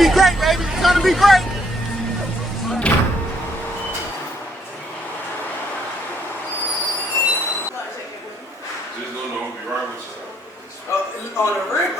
be great, baby. It's gonna be great. Just don't know who be right with you. On the rim.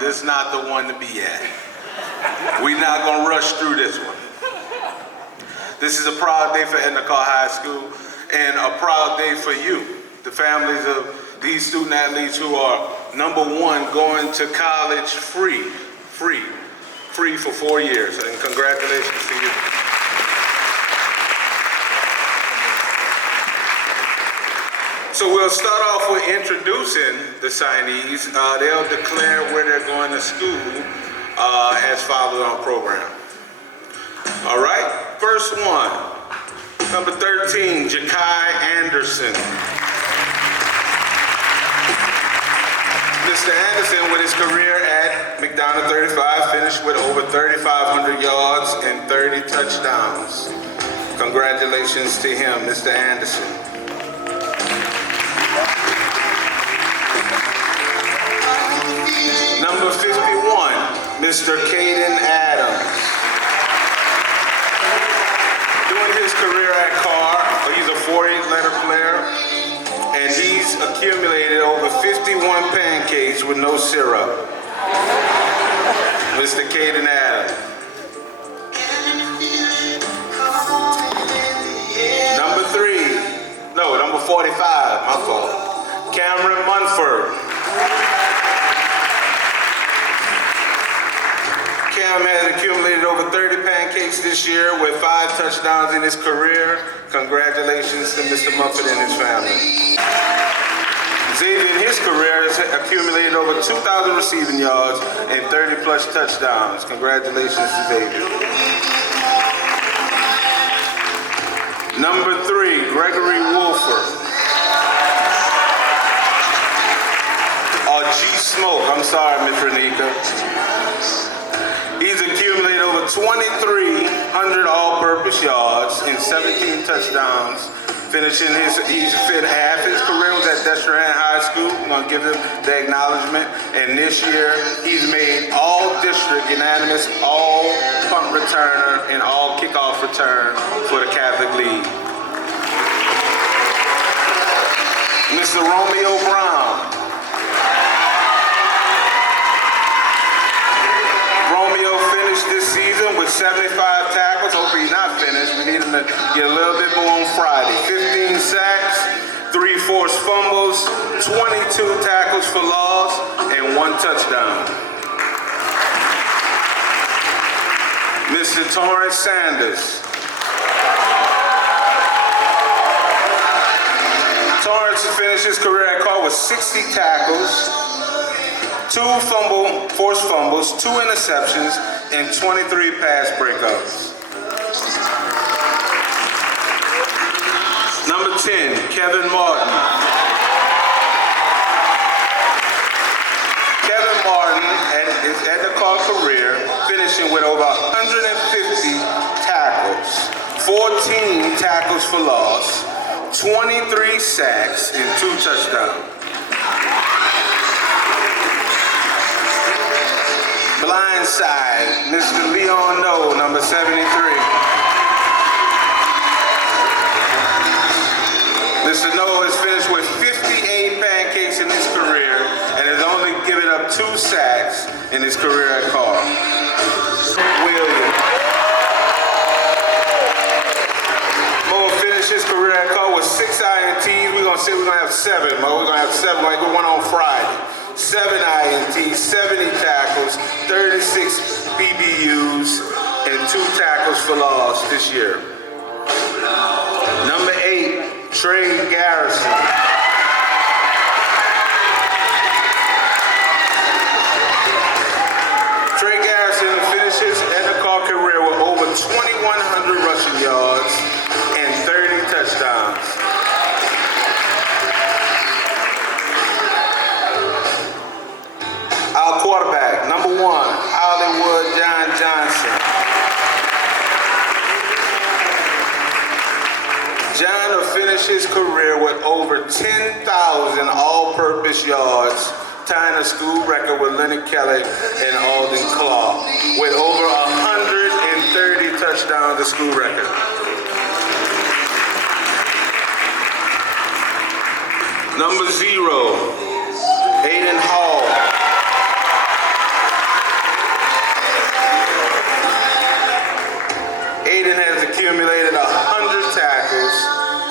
This is not the one to be at. We're not gonna rush through this one. This is a proud day for Edna Karr High School and a proud day for you, the families of these student athletes who are, number one, going to college free for 4 years, and congratulations to you. So we'll start off with introducing the signees. They'll declare where they're going to school as follows on program. All right, first one, number 13, Jakai Anderson. Mr. Anderson, with his career at McDonald 35, finished with over 3,500 yards and 30 touchdowns. Congratulations to him, Mr. Anderson. Number 51, Mr. Kaden Adams. Doing his career at Carr, he's a 48-letter player, and he's accumulated over 51 pancakes with no syrup. Mr. Kaden Adams. Number 45, my fault. Cameron Munford. Cam has accumulated over 30 pancakes this year with 5 touchdowns in his career. Congratulations to Mr. Munford and his family. Xavier in his career has accumulated over 2,000 receiving yards and 30-plus touchdowns. Congratulations to Xavier. Number 3, Gregory Wolfork. G-Smoke, I'm sorry, Miss Renika. He's accumulated over 2,300 all-purpose yards and 17 touchdowns. He's fit half his career was at Desert High School. I'm gonna give him the acknowledgement. And this year, he's made all-district unanimous, all-punt returner, and all-kickoff return for the Catholic League. Mr. Romeo Brown. Romeo finished this season with 75 tackles. Hope he's not finished. We need him to get a little bit more on Friday. 15 sacks, 3 forced fumbles, 22 tackles for loss, and 1 touchdown. Mr. Torren Sanders. Torren finished his career at Carr with 60 tackles, 2 forced fumbles, 2 interceptions, and 23 pass breakups. Number 10, Kevin Martin. Kevin Martin, at his Edna Karr career, finishing with over 150 tackles, 14 tackles for loss, 23 sacks, and 2 touchdowns. Blindside, Mr. Leon No, number 73. Mr. No has finished with 58 pancakes in his career and has only given up 2 sacks in his career at Carr. William. Mo finished his career at Carr with 6 INTs. We're going to say we're going to have 7, Mo. We're going to have 7 like we went on Friday. 7 INTs, 70 tackles, 36 PBUs, and 2 tackles for loss this year. Number 8, Trey Garrison. finished his career with over 10,000 all-purpose yards, tying a school record with Leonard Kelly and Alden Clark, with over 130 touchdowns, the school record. Number 0, Aiden Hall. Aiden has accumulated 100 tackles,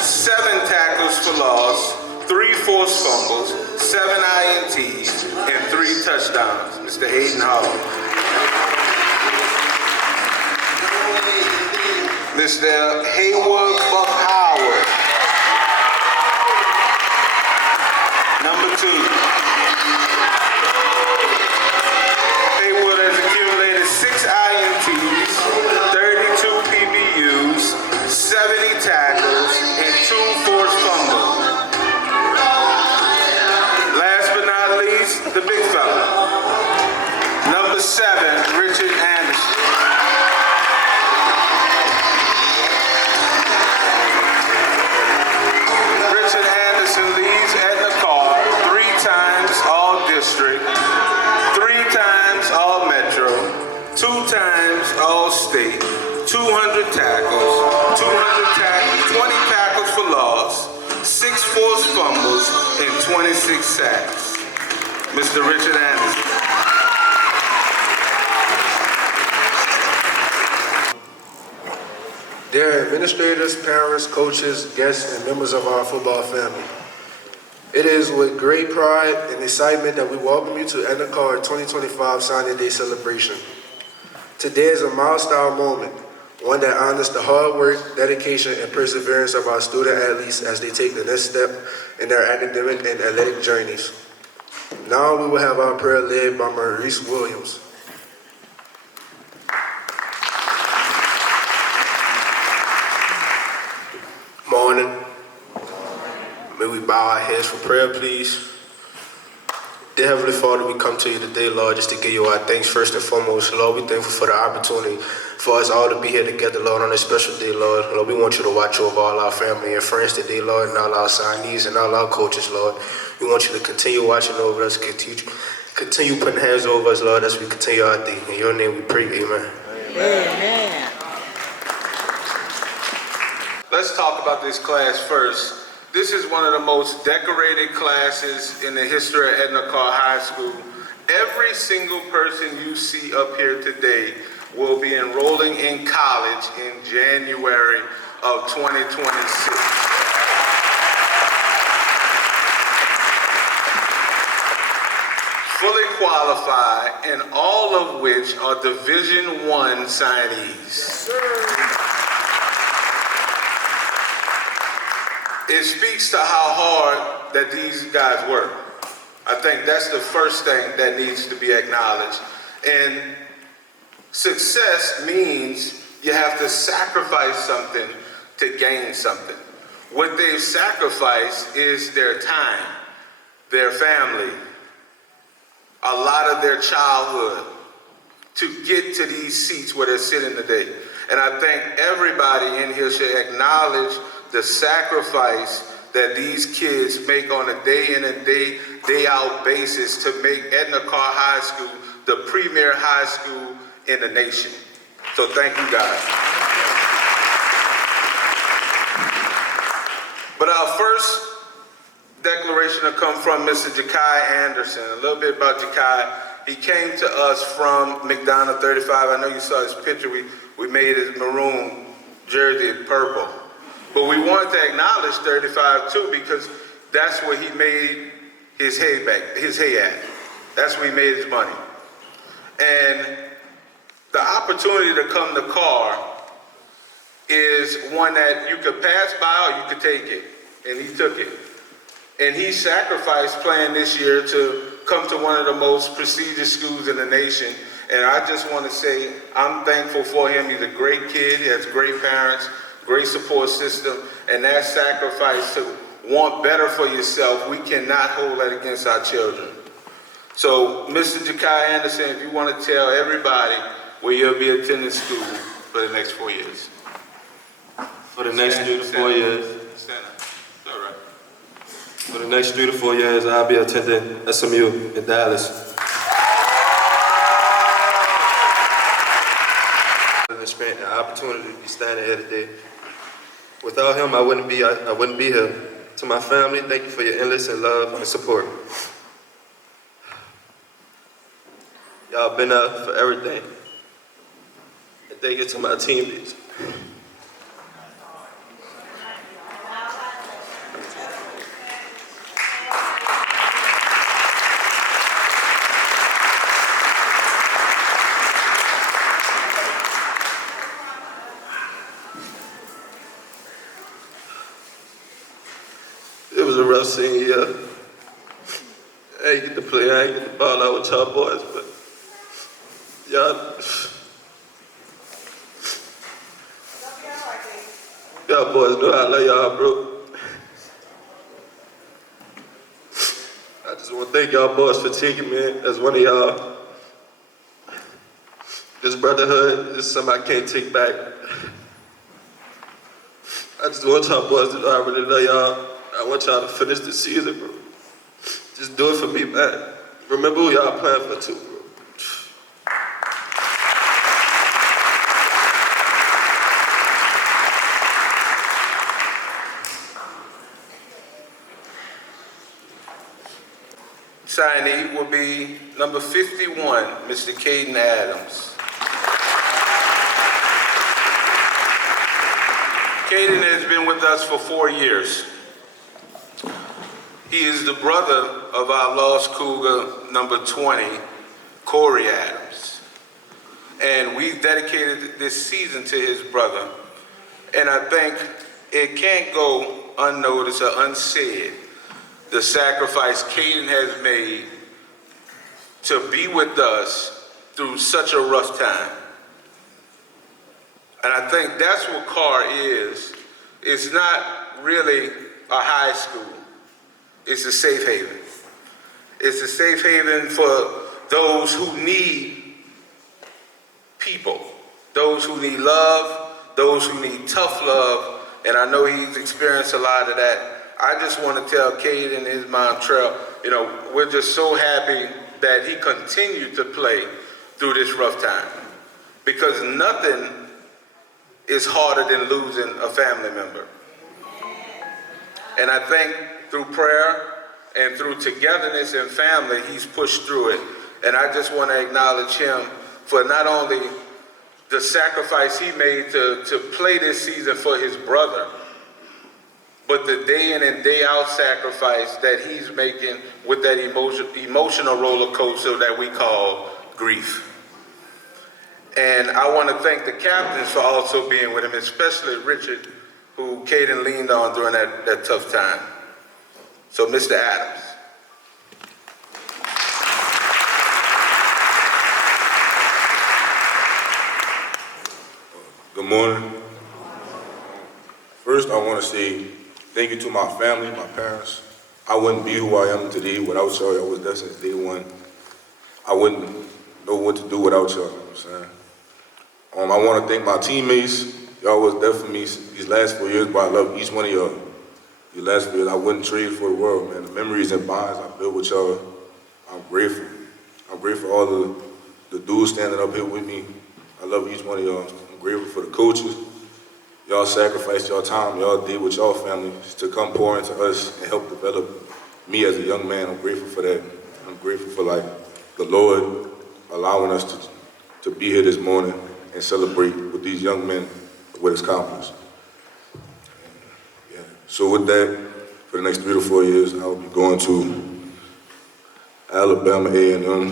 7 tackles for loss, 3 forced fumbles, 7 INTs, and 3 touchdowns. Mr. Aiden Hall. Mr. Haywood Howard. Number 2. Haywood has accumulated 6 INTs, 32 PBUs, 70 tackles, and 2 forced fumbles. Last but not least, the big fella. Number 7, Richard Anderson. Richard Anderson leads Edna Karr 3 times All-District, 3 times All-Metro, 2 times All-State, 200 tackles, 20 tackles for loss, 6 forced fumbles, and 26 sacks. Mr. Richard Anderson. Dear administrators, parents, coaches, guests, and members of our football family, it is with great pride and excitement that we welcome you to Edna Karr 2025 Signing Day celebration. Today is a milestone moment, one that honors the hard work, dedication, and perseverance of our student athletes as they take the next step in their academic and athletic journeys. Now we will have our prayer led by Maurice Williams. Morning. May we bow our heads for prayer, please. Dear Heavenly Father, we come to you today, Lord, just to give you our thanks first and foremost. Lord, we're thankful for the opportunity for us all to be here together, Lord, on this special day, Lord. Lord, we want you to watch over all our family and friends today, Lord, and all our signees and all our coaches, Lord. We want you to continue watching over us, continue putting hands over us, Lord, as we continue our day. In your name we pray, amen. Amen. Let's talk about this class first. This is one of the most decorated classes in the history of Edna Karr High School. Every single person you see up here today will be enrolling in college in January of 2026. Fully qualified, and all of which are Division I signees. It speaks to how hard that these guys work. I think that's the first thing that needs to be acknowledged. And success means you have to sacrifice something to gain something. What they've sacrificed is their time, their family, a lot of their childhood to get to these seats where they're sitting today. And I think everybody in here should acknowledge the sacrifice that these kids make on a day in and day out basis to make Edna Karr High School the premier high school in the nation. So thank you guys. But our first declaration will come from Mr. Jakai Anderson. A little bit about Jakai. He came to us from McDonough 35. I know you saw his picture. We made his maroon jersey purple. But we wanted to acknowledge 35 too, because that's where he made his hay at. That's where he made his money. And the opportunity to come to Karr is one that you could pass by or you could take it. And he took it. And he sacrificed playing this year to come to one of the most prestigious schools in the nation. And I just want to say I'm thankful for him. He's a great kid. He has great parents, great support system, and that sacrifice to want better for yourself, we cannot hold that against our children. So, Mr. Jakai Anderson, if you want to tell everybody where you'll be attending school for the next 4 years. For the next 4 years. Stand up. For the next 3 to 4 years, I'll be attending SMU in Dallas. The opportunity to be standing here today. Without him, I wouldn't be here. To my family, thank you for your endless and love and support. Y'all been there for everything. And thank you to my teammates. It was a rough senior year. I ain't get to play, I ain't get the ball out with y'all boys, but y'all boys know I love y'all, bro. I just want to thank y'all boys for taking me as one of y'all. This brotherhood is something I can't take back. I just want y'all boys to know I really love y'all. I want y'all to finish the season, bro. Just do it for me, man. Remember who y'all playing for, too, bro. Signee will be number 51, Mr. Kaden Adams. Kaden has been with us for 4 years. He is the brother of our lost Cougar, number 20, Corey Adams. And we dedicated this season to his brother. And I think it can't go unnoticed or unsaid, the sacrifice Kaden has made to be with us through such a rough time. And I think that's what Karr is. It's not really a high school. It's a safe haven. It's a safe haven for those who need people, those who need love, those who need tough love, and I know he's experienced a lot of that. I just want to tell Kaden and his mom, Trey, we're just so happy that he continued to play through this rough time, because nothing is harder than losing a family member. And I think through prayer and through togetherness and family, he's pushed through it. And I just want to acknowledge him for not only the sacrifice he made to play this season for his brother, but the day in and day out sacrifice that he's making with that emotional roller coaster that we call grief. And I want to thank the captains for also being with him, especially Richard, who Kaden leaned on during that tough time. So, Mr. Adams. Good morning. First, I want to say thank you to my family, my parents. I wouldn't be who I am today without y'all. Y'all was there since day one. I wouldn't know what to do without y'all, you know what I'm saying? I want to thank my teammates. Y'all was there for me these last 4 years, but I love each one of y'all. These last 4 years, I wouldn't trade for the world, man. The memories and bonds I built with y'all, I'm grateful. I'm grateful for all the dudes standing up here with me. I love each one of y'all. I'm grateful for the coaches. Y'all sacrificed y'all time, y'all did with y'all families to come pour into us and help develop me as a young man. I'm grateful for that. I'm grateful for the Lord allowing us to be here this morning and celebrate with these young men what is accomplished. Yeah. So with that, for the next 3 to 4 years, I will be going to Alabama A&M.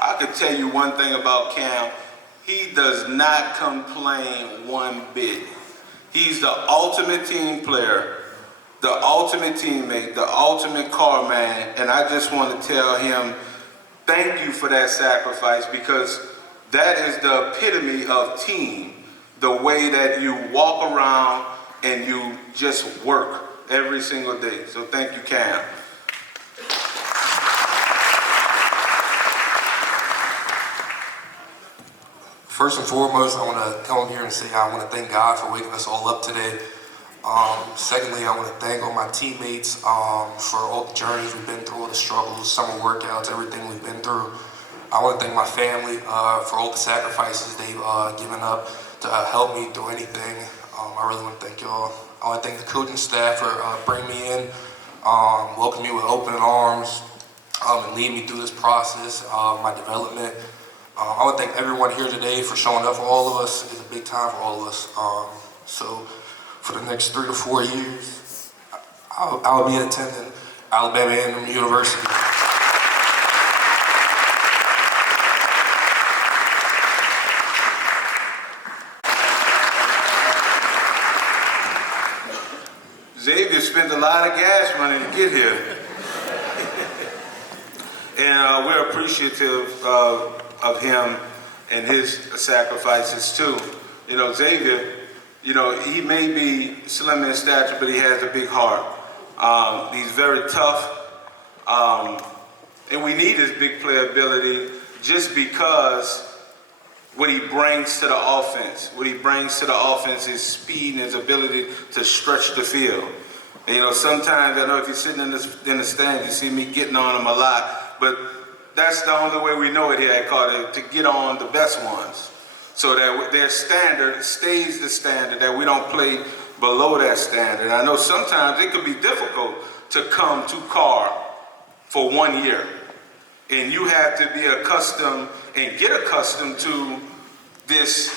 I could tell you one thing about Cam. He does not complain one bit. He's the ultimate team player, the ultimate teammate, the ultimate car man, and I just want to tell him thank you for that sacrifice, because that is the epitome of team, the way that you walk around and you just work every single day. So thank you, Cam. First and foremost, I want to come here and say I want to thank God for waking us all up today. Secondly, I want to thank all my teammates for all the journeys we've been through, all the struggles, summer workouts, everything we've been through. I want to thank my family for all the sacrifices they've given up to help me through anything. I really want to thank y'all. I want to thank the coaching staff for bringing me in, welcoming me with open arms, and leading me through this process, my development. I want to thank everyone here today for showing up for all of us. It's a big time for all of us. So for the next 3 to 4 years, I'll be attending Alabama A&M University. Xavier spent a lot of gas money to get here. And we're appreciative of him and his sacrifices too. You know, Xavier, you know, he may be slim in stature, but he has a big heart. He's very tough. And we need his big playability just because what he brings to the offense. What he brings to the offense is speed and his ability to stretch the field. And, you know, sometimes I know if you're sitting in the stands, you see me getting on him a lot, but that's the only way we know it here at Carter, to get on the best ones, so that their standard stays the standard, that we don't play below that standard. I know sometimes it could be difficult to come to Carr for 1 year, and you have to be accustomed and get accustomed to this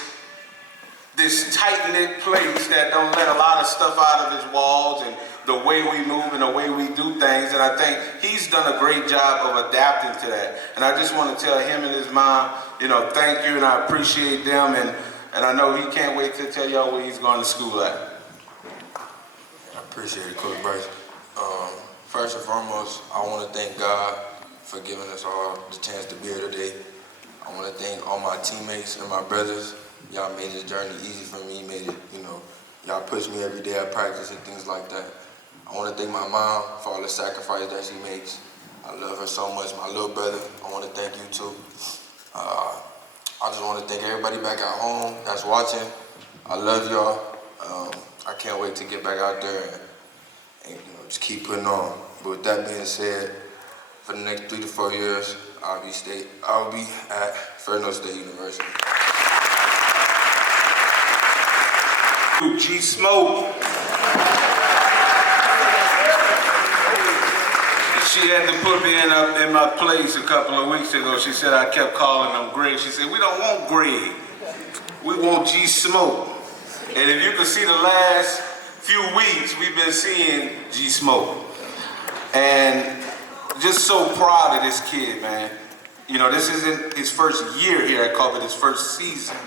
tight-knit place that don't let a lot of stuff out of his walls, and the way we move and the way we do things. And I think he's done a great job of adapting to that. And I just want to tell him and his mom, you know, thank you, and I appreciate them, and I know he can't wait to tell y'all where he's going to school at. I appreciate it, Coach Bryce. First and foremost, I want to thank God for giving us all the chance to be here today. I want to thank all my teammates and my brothers. Y'all made this journey easy for me. Made it, you know, y'all push me every day at practice and things like that. I want to thank my mom for all the sacrifice that she makes. I love her so much. My little brother, I want to thank you too. I just want to thank everybody back at home that's watching. I love y'all. I can't wait to get back out there and you know, just keep putting on. But with that being said, for the next 3 to 4 years, I'll be at Fresno State University. G Smoke. She had to put me in my place a couple of weeks ago. She said I kept calling him Greg. She said, we don't want Greg. We want G Smoke. And if you can see the last few weeks, we've been seeing G Smoke. And just so proud of this kid, man. You know, this isn't his first year here at Carver, his first season.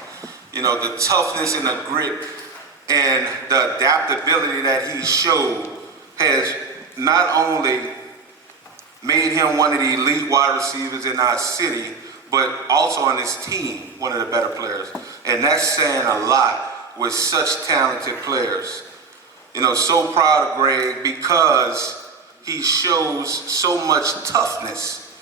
You know, the toughness and the grit and the adaptability that he showed has not only made him one of the elite wide receivers in our city, but also on his team, one of the better players. And that's saying a lot with such talented players. You know, so proud of Greg because he shows so much toughness.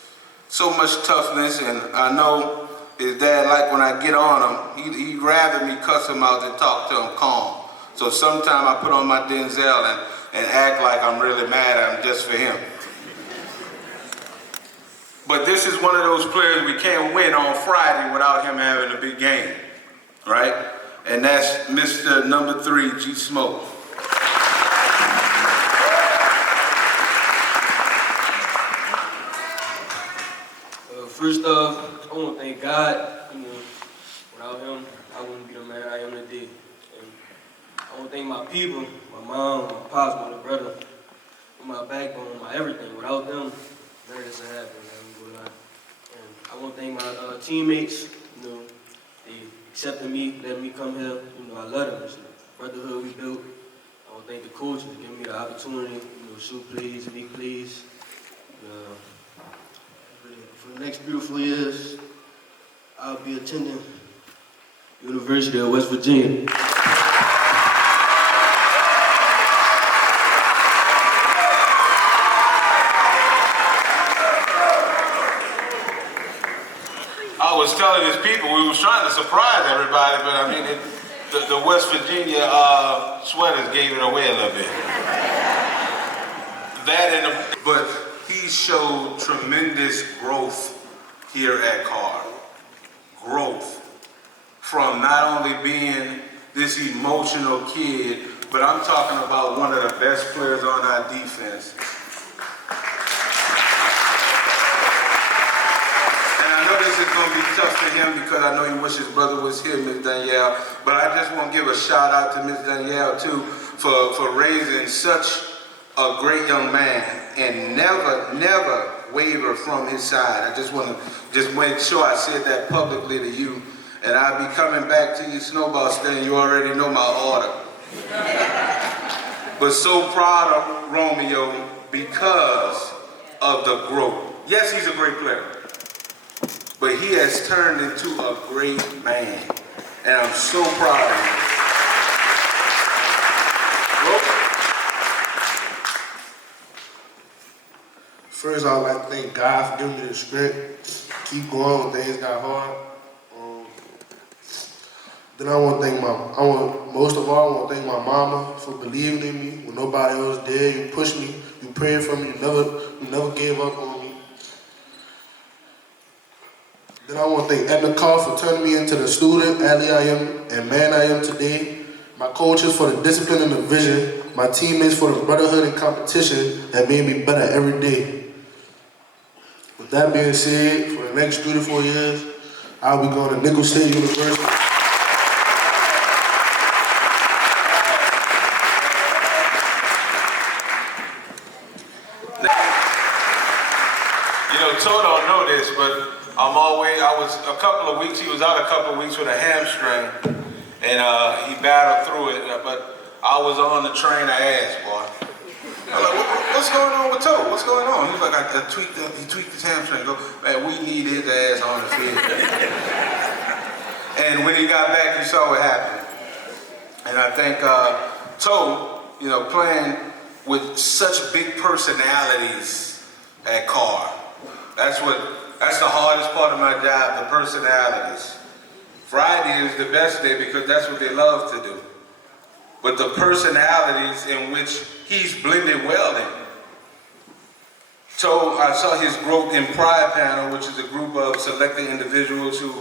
So much toughness, and I know his dad, like when I get on him, he'd rather me cuss him out than talk to him calm. So sometimes I put on my Denzel and act like I'm really mad at him just for him. But this is one of those players we can't win on Friday without him having a big game, right? And that's Mr. Number 3, G Smoke. First off, I want to thank God. You know, without him, I wouldn't be the man I am today. And I want to thank my people, my mom, my pops, my little brother, my backbone, my everything. Without them, none of this would happen. And I want to thank my teammates. You know, they accepted me, letting me come here. You know, I love them. It's the brotherhood we built. I want to thank the coaches for giving me the opportunity. You know, shoot please, me please. For the next beautiful years, I'll be attending University of West Virginia. I was telling his people, we was trying to surprise everybody, but I mean, the West Virginia sweaters gave it away a little bit. But he showed tremendous growth here at Karr. Growth. From not only being this emotional kid, but I'm talking about one of the best players on our defense. This is going to be tough for him because I know he wishes his brother was here, Ms. Danielle. But I just want to give a shout out to Ms. Danielle too for raising such a great young man and never waver from his side. I just want to make sure I said that publicly to you. And I'll be coming back to you, Snowball Stand. You already know my order. But so proud of Romeo because of the growth. Yes, he's a great player. But he has turned into a great man. And I'm so proud of him. First, I would like to thank God for giving me the strength to keep going when things got hard. Then most of all, I want to thank my mama for believing in me when nobody else did. You pushed me, you prayed for me, you never gave up on me. Then I want to thank Edna Karr for turning me into the student, athlete I am, and man I am today. My coaches for the discipline and the vision. My teammates for the brotherhood and competition that made me better every day. With that being said, for the next 3 to 4 years, I'll be going to Nicholls State University. Torren don't know this, but he was out a couple of weeks with a hamstring, and he battled through it, but I was on the train, I asked, boy. I'm like, what's going on with Torren? What's going on? He's like, he tweaked his hamstring. Go, man, we need his ass on the field. And when he got back, you saw what happened. And I think Torren, playing with such big personalities at Karr, that's the hardest part of my job, the personalities. Friday is the best day because that's what they love to do. But the personalities in which he's blended well in. So I saw his growth in Pride Panel, which is a group of selected individuals who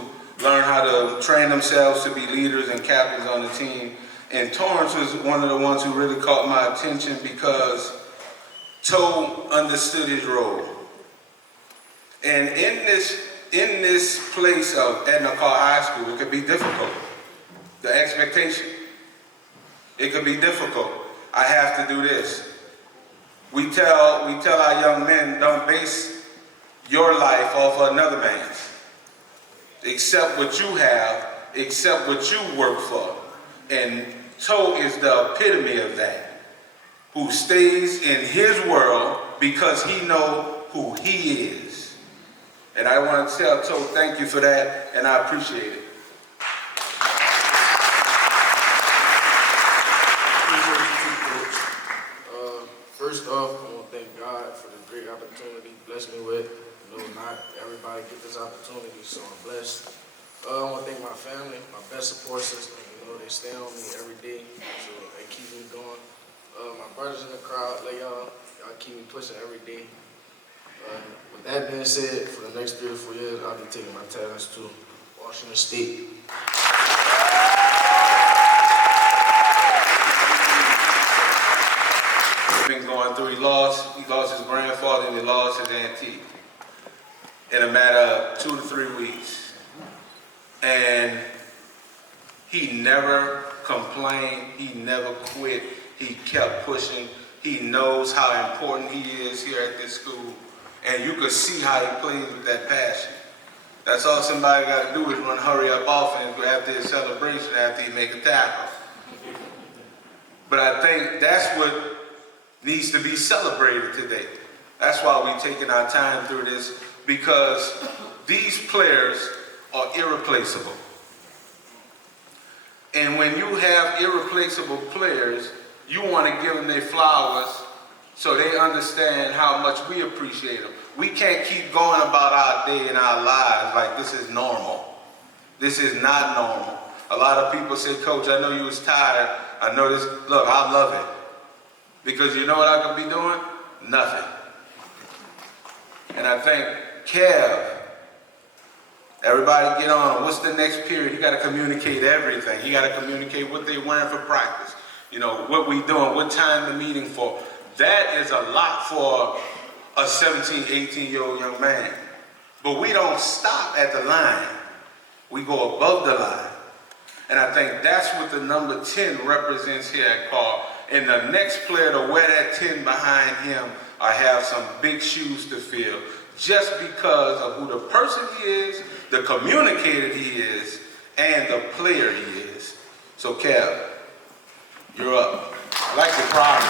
learn how to train themselves to be leaders and captains on the team. And Torrance was one of the ones who really caught my attention because Toe understood his role. And in this place of Edna Karr High School, it could be difficult. The expectation, it could be difficult. I have to do this. We tell our young men, don't base your life off of another man's. Accept what you have, accept what you work for. And Toe is the epitome of that. Who stays in his world because he knows who he is. And I want to tell Toe, thank you for that, and I appreciate it. First off, I want to thank God for the great opportunity He blessed me with. Not everybody get this opportunity, so I'm blessed. I want to thank my family, my best support system. They stand on me every day, so they keep me going. My brothers in the crowd, y'all keep me pushing every day. With that being said, for the next 3 to 4 years, I'll be taking my talents to Washington State. Been going through, he lost his grandfather and he lost his auntie in a matter of 2 to 3 weeks. And he never complained, he never quit, he kept pushing. He knows how important he is here at this school. And you could see how he plays with that passion. That's all somebody got to do is run hurry up offense after his celebration, after he make a tackle. But I think that's what needs to be celebrated today. That's why we're taking our time through this, because these players are irreplaceable. And when you have irreplaceable players, you want to give them their flowers so they understand how much we appreciate them. We can't keep going about our day and our lives like this is normal. This is not normal. A lot of people say, Coach, I know you was tired. I know this. Look, I love it. Because you know what I could be doing? Nothing. And I think Kev, everybody get on. What's the next period? You got to communicate everything. You got to communicate what they wearing for practice. You know, what we doing, what time the meeting for. That is a lot for a 17, 18-year-old young man. But we don't stop at the line. We go above the line. And I think that's what the number 10 represents here at Karr. And the next player to wear that 10 behind him or have some big shoes to fill just because of who the person he is, the communicator he is, and the player he is. So, Kev, you're up. I like your problem.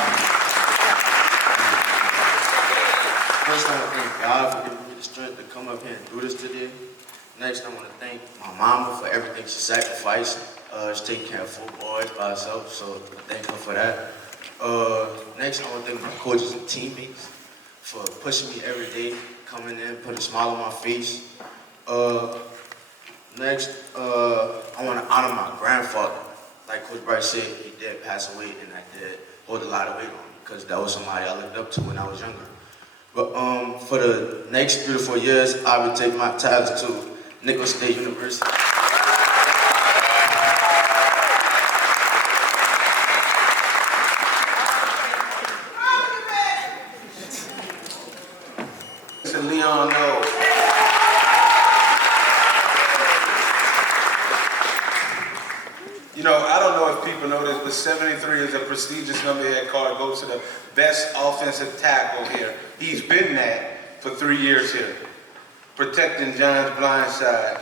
First, I want to thank God for giving me the strength to come up here and do this today. Next, I want to thank my mama for everything she sacrificed. She's taking care of 4 boys by herself, so thank her for that. Next, I want to thank my coaches and teammates for pushing me every day, coming in, putting a smile on my face. Next, I want to honor my grandfather. Like Coach Bryce said, he did pass away, and I did hold a lot of weight on me because that was somebody I looked up to when I was younger. But for the next 3 to 4 years, I will take my tabs to Nicholas State University. Leon knows. You know, I don't know if people know this, but 73 is a prestigious number here at Karr. It goes to the best offensive tackle here. He's been that for 3 years here, protecting John's blind side.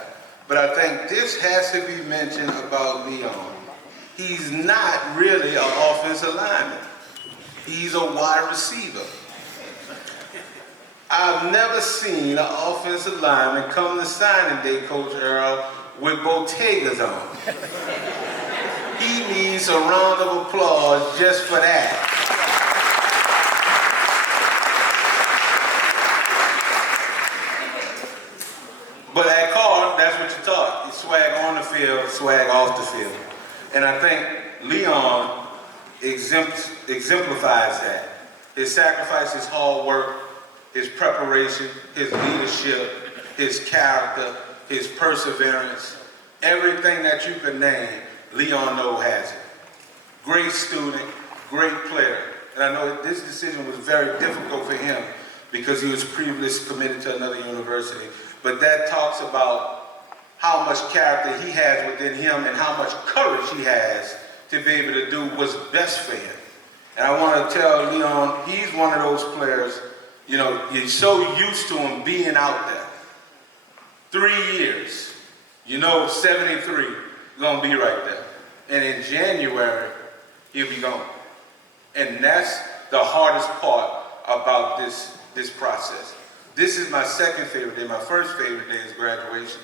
But I think this has to be mentioned about Leon. He's not really an offensive lineman. He's a wide receiver. I've never seen an offensive lineman come to signing day, Coach Earl, with Bottegas on. He needs a round of applause just for that. But at Karr, that's what you're taught. You swag on the field, swag off the field. And I think Leon exemplifies that. His sacrifice, his hard work, his preparation, his leadership, his character, his perseverance, everything that you can name, Leon has it. Great student, great player. And I know this decision was very difficult for him because he was previously committed to another university. But that talks about how much character he has within him and how much courage he has to be able to do what's best for him. And I want to tell Leon, he's one of those players, you know, you're so used to him being out there. 3 years, you know, 73, gonna be right there. And in January, he'll be gone. And that's the hardest part about this process. This is my second favorite day. My first favorite day is graduation.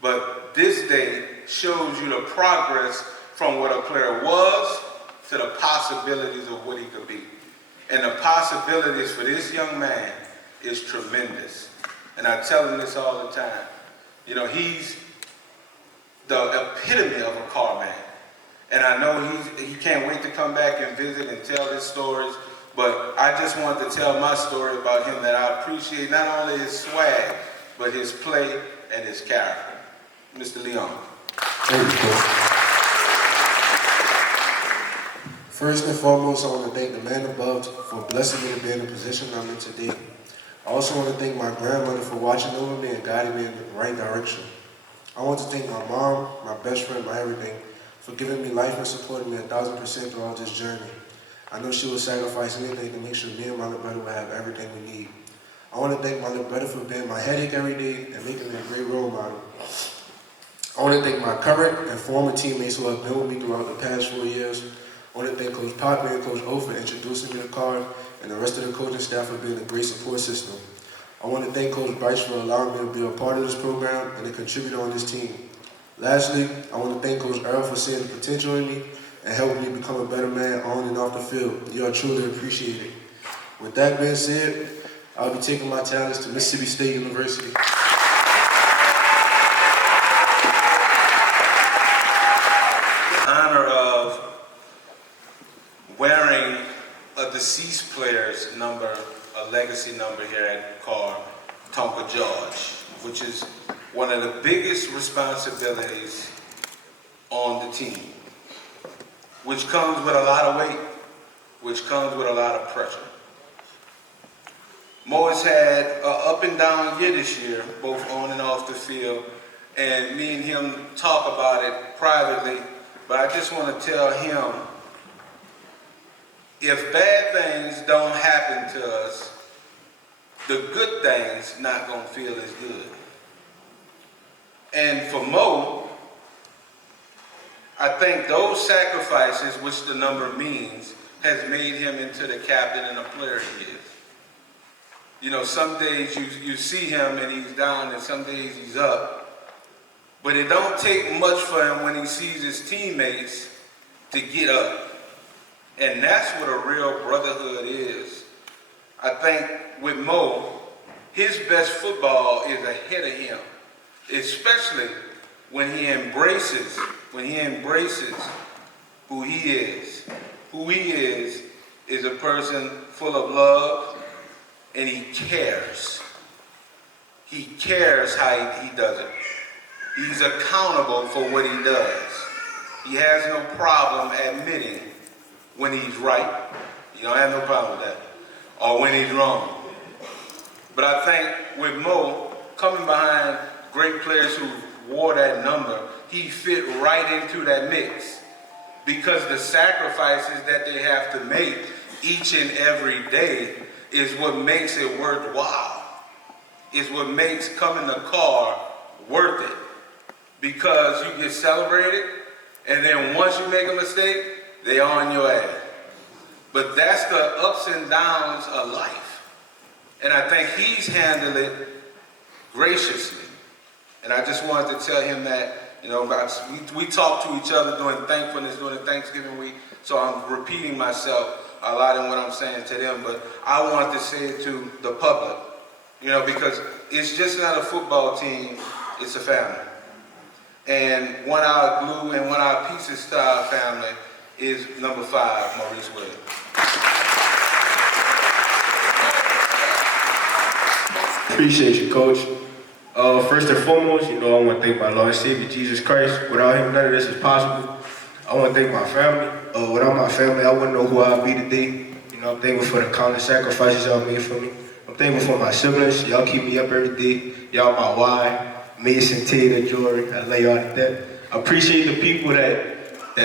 But this day shows you the progress from what a player was to the possibilities of what he could be. And the possibilities for this young man is tremendous. And I tell him this all the time. You know, he's the epitome of a Karr man. And I know he can't wait to come back and visit and tell his stories. But I just wanted to tell my story about him, that I appreciate not only his swag, but his play and his character. Mr. Leon. Thank you, Coach. First and foremost, I want to thank the man above for blessing me to be in the position I'm in today. I also want to thank my grandmother for watching over me and guiding me in the right direction. I want to thank my mom, my best friend, my everything, for giving me life and supporting me 1,000% throughout this journey. I know she will sacrifice anything to make sure me and my little brother will have everything we need. I want to thank my little brother for being my headache every day and making me a great role model. I want to thank my current and former teammates who have been with me throughout the past 4 years. I want to thank Coach Poppy and Coach O for introducing me to Karr, and the rest of the coaching staff for being a great support system. I want to thank Coach Bryce for allowing me to be a part of this program and a contributor on this team. Lastly, I want to thank Coach Earl for seeing the potential in me and helping me become a better man on and off the field. You are truly appreciated. With that being said, I'll be taking my talents to Mississippi State University. legacy number here at Karr, Tonka George, which is one of the biggest responsibilities on the team, which comes with a lot of weight, which comes with a lot of pressure. Maurice had an up and down year this year, both on and off the field, and me and him talk about it privately, but I just want to tell him, if bad things don't happen to us, the good things not gonna feel as good. And for Mo, I think those sacrifices, which the number means, has made him into the captain and the player he is. You know, some days you see him and he's down, and some days he's up. But it don't take much for him when he sees his teammates to get up. And that's what a real brotherhood is. I think with Mo, his best football is ahead of him, especially when he embraces who he is. Who he is a person full of love, and he cares. He cares how he does it. He's accountable for what he does. He has no problem admitting when he's right. You don't have no problem with that. Or when he's wrong. But I think with Mo, coming behind great players who wore that number, he fit right into that mix. Because the sacrifices that they have to make each and every day is what makes it worthwhile. Is what makes coming to Karr worth it. Because you get celebrated, and then once you make a mistake, they on your ass. But that's the ups and downs of life. And I think he's handled it graciously. And I just wanted to tell him that, you know, we talk to each other during thankfulness, during the Thanksgiving week, so I'm repeating myself a lot in what I'm saying to them, but I want to say it to the public, you know, because it's just not a football team, it's a family. And one of our glue and one of our pieces to our family is number 5, Maurice Webb. Appreciate you, Coach. First and foremost, you know, I want to thank my Lord and Savior, Jesus Christ. Without him, none of this is possible. I want to thank my family. Without my family, I wouldn't know who I'd be today. You know, I'm thankful for the countless sacrifices y'all made for me. I'm thankful for my siblings. Y'all keep me up every day. Y'all my why. Mason, Taylor, Jory, I love y'all to death. I appreciate the people that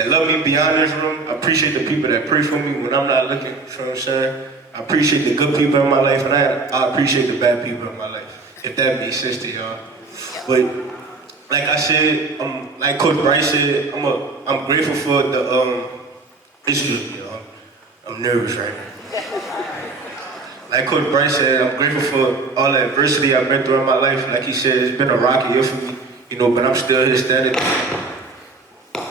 love me beyond this room. I appreciate the people that pray for me when I'm not looking, you know what I'm saying? I appreciate the good people in my life, and I appreciate the bad people in my life, if that makes sense to y'all. But like I said, like Coach Bryce said, I'm grateful for the excuse me, y'all. I'm nervous right now. Like Coach Bryce said, I'm grateful for all the adversity I've been through in my life. Like he said, it's been a rocky year for me, you know, but I'm still here standing. I'm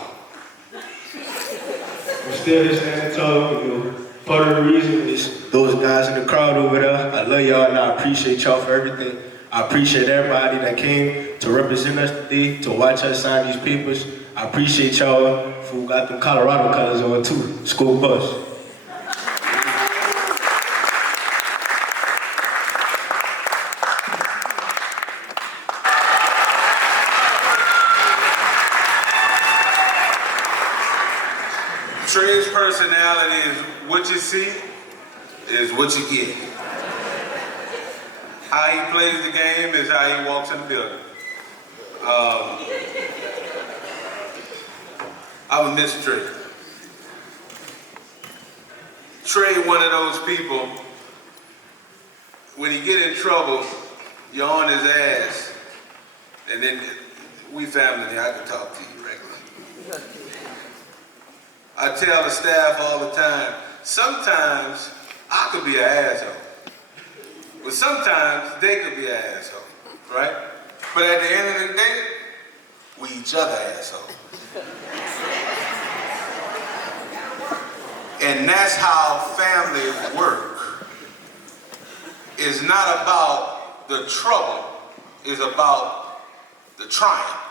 still here standing tall, you know. Part of the reason is those guys in the crowd over there. I love y'all and I appreciate y'all for everything. I appreciate everybody that came to represent us today, to watch us sign these papers. I appreciate y'all who got them Colorado colors on too, school bus. Trey's personality is what you see is what you get. How he plays the game is how he walks in the building. I would miss Trey. Trey, one of those people, when he get in trouble, you're on his ass. And then we family, I can talk to you regularly. I tell the staff all the time, sometimes I could be an asshole. But sometimes they could be an asshole, right? But at the end of the day, we each other assholes. And that's how families work. It's not about the trouble, it's about the triumph.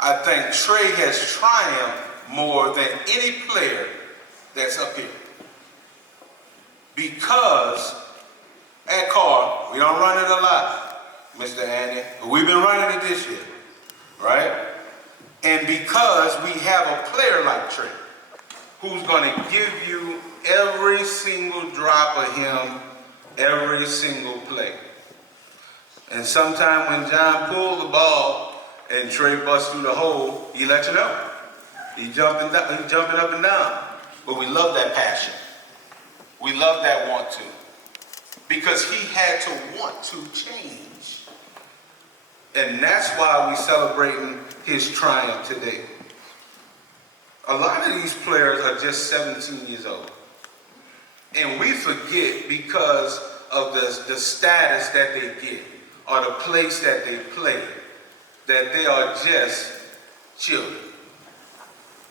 I think Trey has triumphed more than any player that's up here. Because at Carr, we don't run it a lot, Mr. Andy, but we've been running it this year, right? And because we have a player like Trey, who's going to give you every single drop of him, every single play. And sometime when John pulls the ball and Trey busts through the hole, he let you know. He's jumping up and down. But we love that passion. We love that want to. Because he had to want to change. And that's why we're celebrating his triumph today. A lot of these players are just 17 years old. And we forget because of the status that they get or the place that they play, that they are just children,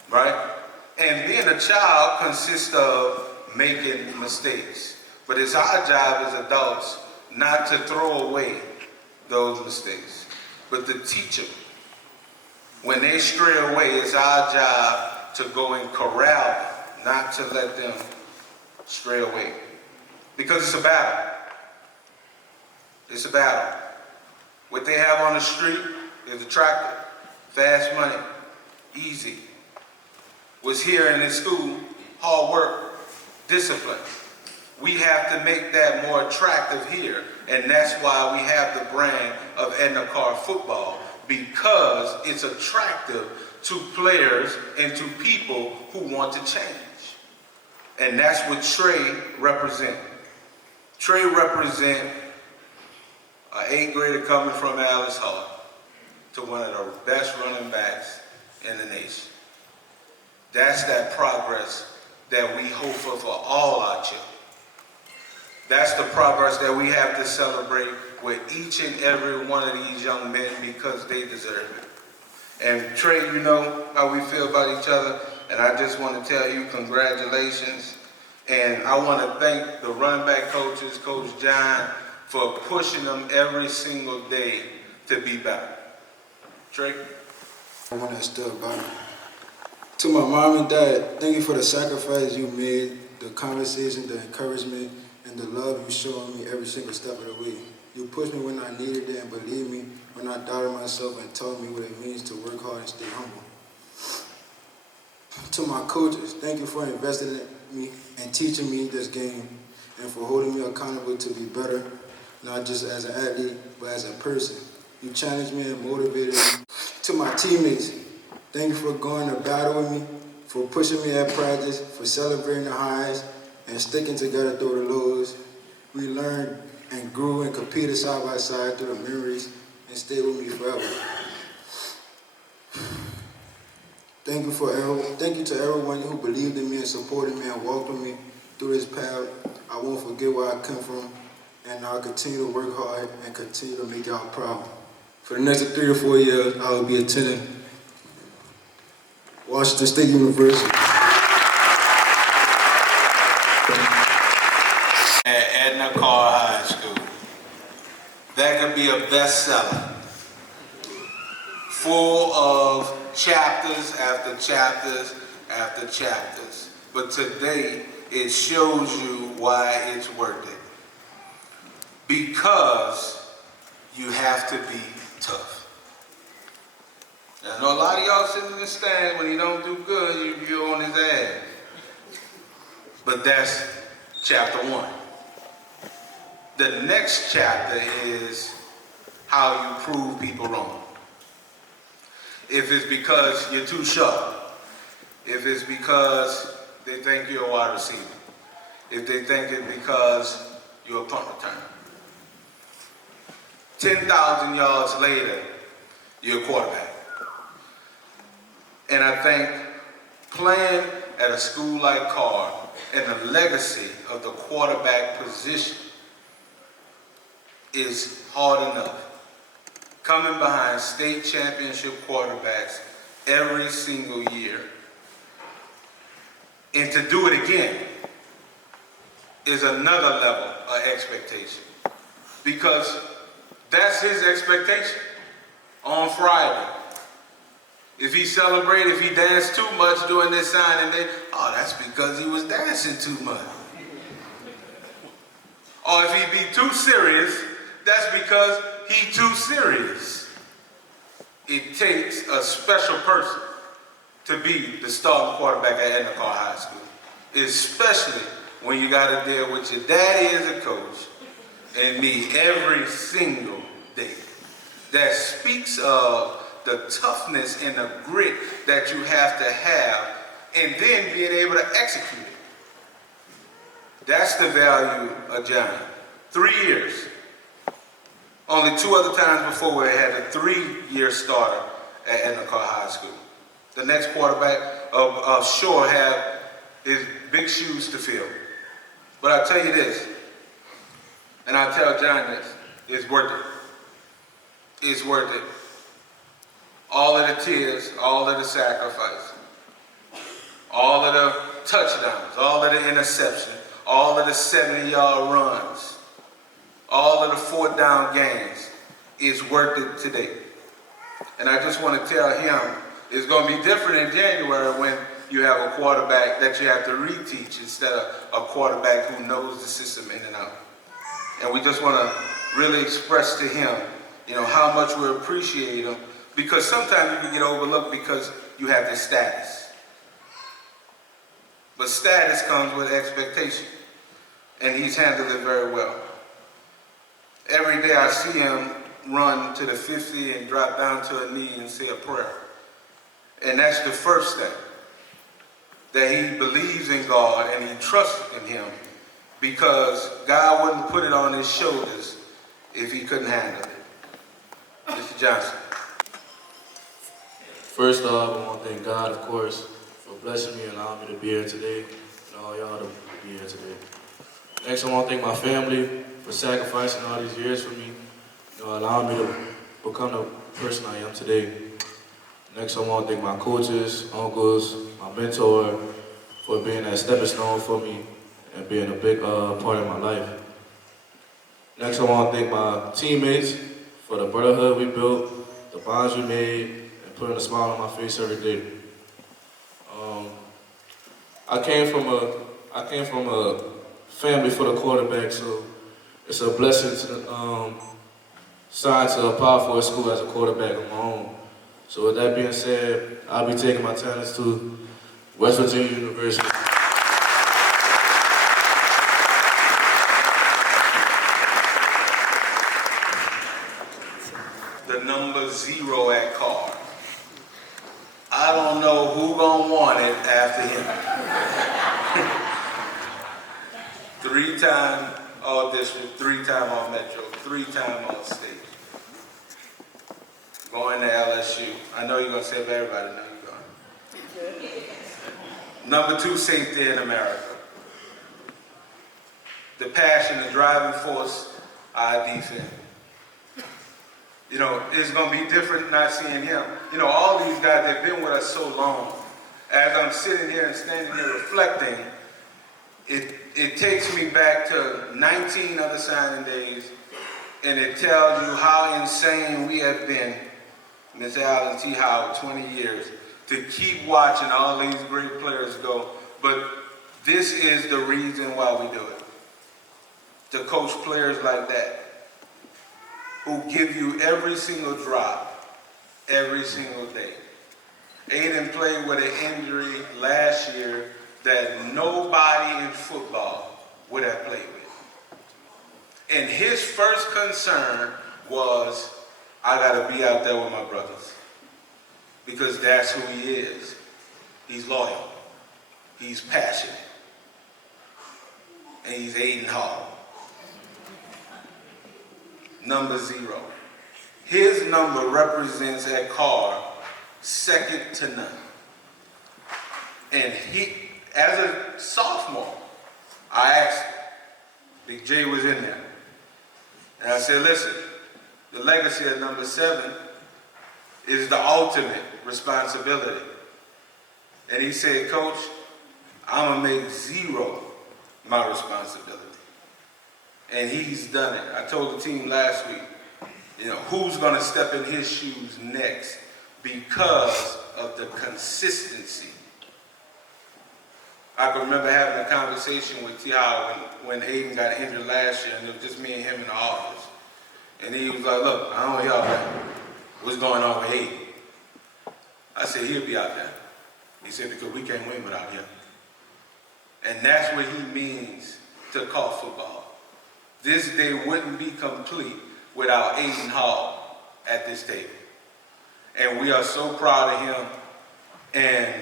right? And being a child consists of making mistakes. But it's our job as adults not to throw away those mistakes, but to teach them. When they stray away, it's our job to go and corral them, not to let them stray away. Because it's a battle. It's a battle. What they have on the street is attractive, fast money, easy. What's here in this school, hard work, discipline. We have to make that more attractive here. And that's why we have the brand of Edna Karr football, because it's attractive to players and to people who want to change. And that's what Trey represents. Trey represents an 8th grader coming from Alice Hall to one of the best running backs in the nation. That's that progress that we hope for all our children. That's the progress that we have to celebrate with each and every one of these young men because they deserve it. And Trey, you know how we feel about each other, and I just want to tell you congratulations. And I want to thank the running back coaches, Coach John, for pushing them every single day to be better. Trey? I want to instill about to my mom and dad, thank you for the sacrifice you made, the conversation, the encouragement, and the love you showed me every single step of the way. You pushed me when I needed it and believed me when I doubted myself and taught me what it means to work hard and stay humble. To my coaches, thank you for investing in me and teaching me this game and for holding me accountable to be better, not just as an athlete, but as a person. You challenged me and motivated me. To my teammates, thank you for going to battle with me, for pushing me at practice, for celebrating the highs and sticking together through the lows. We learned and grew and competed side by side through the memories and stayed with me forever. Thank you to everyone who believed in me and supported me and walked with me through this path. I won't forget where I come from, and I'll continue to work hard and continue to make y'all proud. For the next 3 or 4 years, I will be attending Washington State University. At Edna Karr High School. That could be a bestseller. Full of chapters after chapters after chapters. But today, it shows you why it's worth it. Because you have to be tough. I know a lot of y'all sitting in the stand when he don't do good, you're on his ass. But that's chapter 1. The next chapter is how you prove people wrong. If it's because you're too sharp, if it's because they think you're a wide receiver, if they think it's because you're a punt returner. 10,000 yards later, you're a quarterback. And I think playing at a school like Carr and the legacy of the quarterback position is hard enough. Coming behind state championship quarterbacks every single year. And to do it again is another level of expectation. Because that's his expectation on Friday. If he celebrated, if he danced too much during this signing day, oh, that's because he was dancing too much. Or Or if he be too serious, that's because he too serious. It takes a special person to be the starting quarterback at Edna Karr High School, especially when you got to deal with your daddy as a coach and me every single day. That speaks of the toughness and the grit that you have to have, and then being able to execute it. That's the value of John. 3 years. Only 2 other times before we had a 3-year starter at Edna Karr High School. The next quarterback of sure have his big shoes to fill. But I tell you this, and I tell John this, it's worth it. It's worth it. All of the tears, all of the sacrifice, all of the touchdowns, all of the interceptions, all of the 70-yard runs, all of the 4th down games is worth it today. And I just want to tell him it's going to be different in January when you have a quarterback that you have to reteach instead of a quarterback who knows the system in and out. And we just want to really express to him, how much we appreciate him, because sometimes you can get overlooked because you have this status. But status comes with expectation, and he's handled it very well. Every day I see him run to the 50 and drop down to a knee and say a prayer. And that's the first thing, that he believes in God and he trusts in him, because God wouldn't put it on his shoulders if he couldn't handle it. Mr. Johnson. First off, I want to thank God, of course, for blessing me and allowing me to be here today, and all y'all to be here today. Next, I want to thank my family for sacrificing all these years for me, allowing me to become the person I am today. Next, I want to thank my coaches, uncles, my mentor for being that stepping stone for me and being a big part of my life. Next, I want to thank my teammates for the brotherhood we built, the bonds we made, and putting a smile on my face every day. I came from a family full of quarterbacks, so it's a blessing to sign to a powerful school as a quarterback of my own. So with that being said, I'll be taking my talents to West Virginia University. The number 0 at Karr. I don't know who gonna want it after him. 3-time all district, 3-time all metro, 3-time all state. Going to LSU. I know you're gonna say, but everybody know you're going. Number 2 safety in America. The passion, the driving force, our defense. It's going to be different not seeing him. All these guys, they've been with us so long. As I'm sitting here and standing here reflecting, it takes me back to 19 other signing days, and it tells you how insane we have been, Miss Allen T. Howard, 20 years, to keep watching all these great players go. But this is the reason why we do it. To coach players like that, who give you every single drop, every single day. Aiden played with an injury last year that nobody in football would have played with. And his first concern was, I gotta be out there with my brothers. Because that's who he is. He's loyal. He's passionate. And he's Aiden Hall. Number 0. His number represents at Karr second to none. And he, as a sophomore, I asked, Big J was in there. And I said, listen, the legacy of number 7 is the ultimate responsibility. And he said, Coach, I'm gonna make 0 my responsibility. And he's done it. I told the team last week, who's going to step in his shoes next because of the consistency I can remember having a conversation with T.I. when Aiden got injured last year, and it was just me and him in the office. And he was like, look, I don't know y'all back. What's going on with Aiden? I said, he'll be out there. He said, because we can't win without him. And that's what he means to call football. This day wouldn't be complete without Aiden Hall at this table. And we are so proud of him. And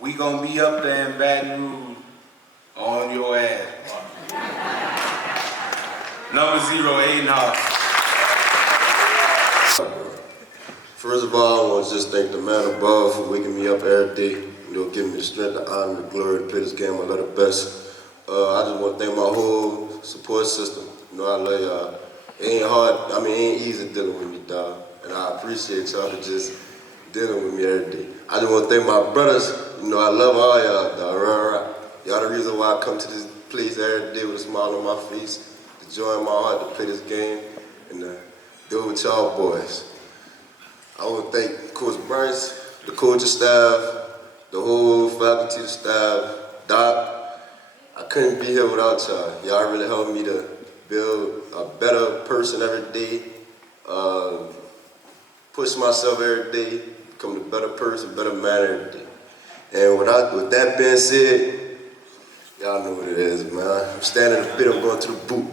we gonna be up there in Baton Rouge on your ass. Number 0, Aiden Hall. First of all, I want to just thank the man above for waking me up every day. Giving me the strength, the honor, the glory to play this game. I love the best. I just want to thank my whole support system. I love y'all. It ain't hard. it ain't easy dealing with me, dog. And I appreciate y'all for just dealing with me every day. I just want to thank my brothers. I love all y'all, dog. Y'all the reason why I come to this place every day with a smile on my face, the joy in my heart to play this game, and deal with y'all boys. I want to thank Coach Burns, the coaching staff, the whole faculty, the staff, Doc. I couldn't be here without y'all. Y'all really helped me to build a better person every day, push myself every day, become a better person, better man every day. And with that being said, y'all know what it is, man. I'm standing in the pit, I'm going to the boot.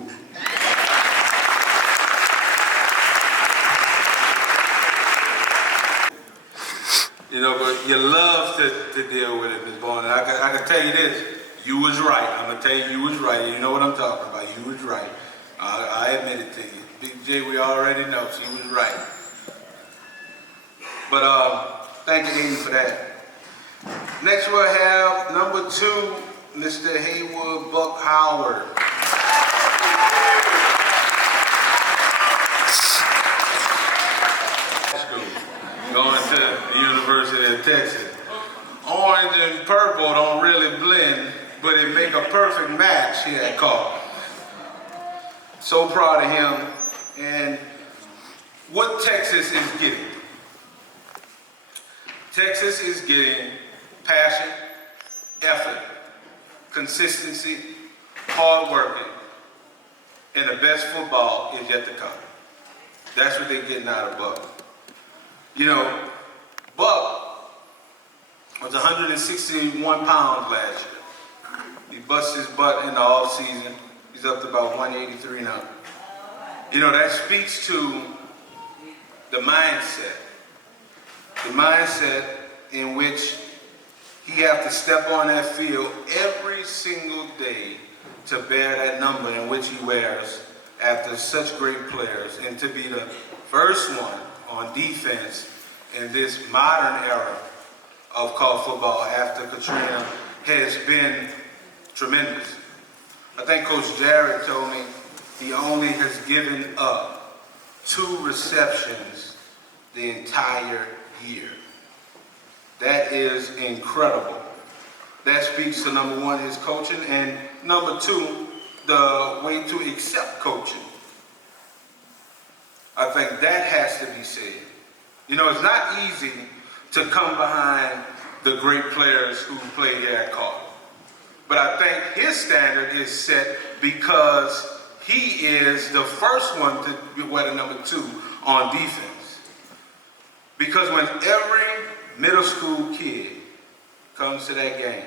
But you love to deal with it, Ms. Bowen. And I can tell you this, you was right. I'm going to tell you was right. You know what I'm talking about. You was right. I admit it to you. Big J, we already know, she was right. But thank you, Aiden, for that. Next we'll have number 2, Mr. Haywood Buck Howard. Going to the University of Texas. Orange and purple don't really blend, but it make a perfect match here at Carr. So proud of him and what Texas is getting. Texas is getting passion, effort, consistency, hard working, and the best football is yet to come. That's what they're getting out of Buck. Buck was 161 pounds last year. He busted his butt in the off season. He's up to about 183 now. That speaks to the mindset. The mindset in which he has to step on that field every single day to bear that number in which he wears after such great players, and to be the first one on defense in this modern era of college football after Katrina has been tremendous. I think Coach Jarrett told me he only has given up 2 receptions the entire year. That is incredible. That speaks to number 1, his coaching, and number 2, the way to accept coaching. I think that has to be said. It's not easy to come behind the great players who play here at Carr. But I think his standard is set because he is the first one to wear the number 2 on defense. Because when every middle school kid comes to that game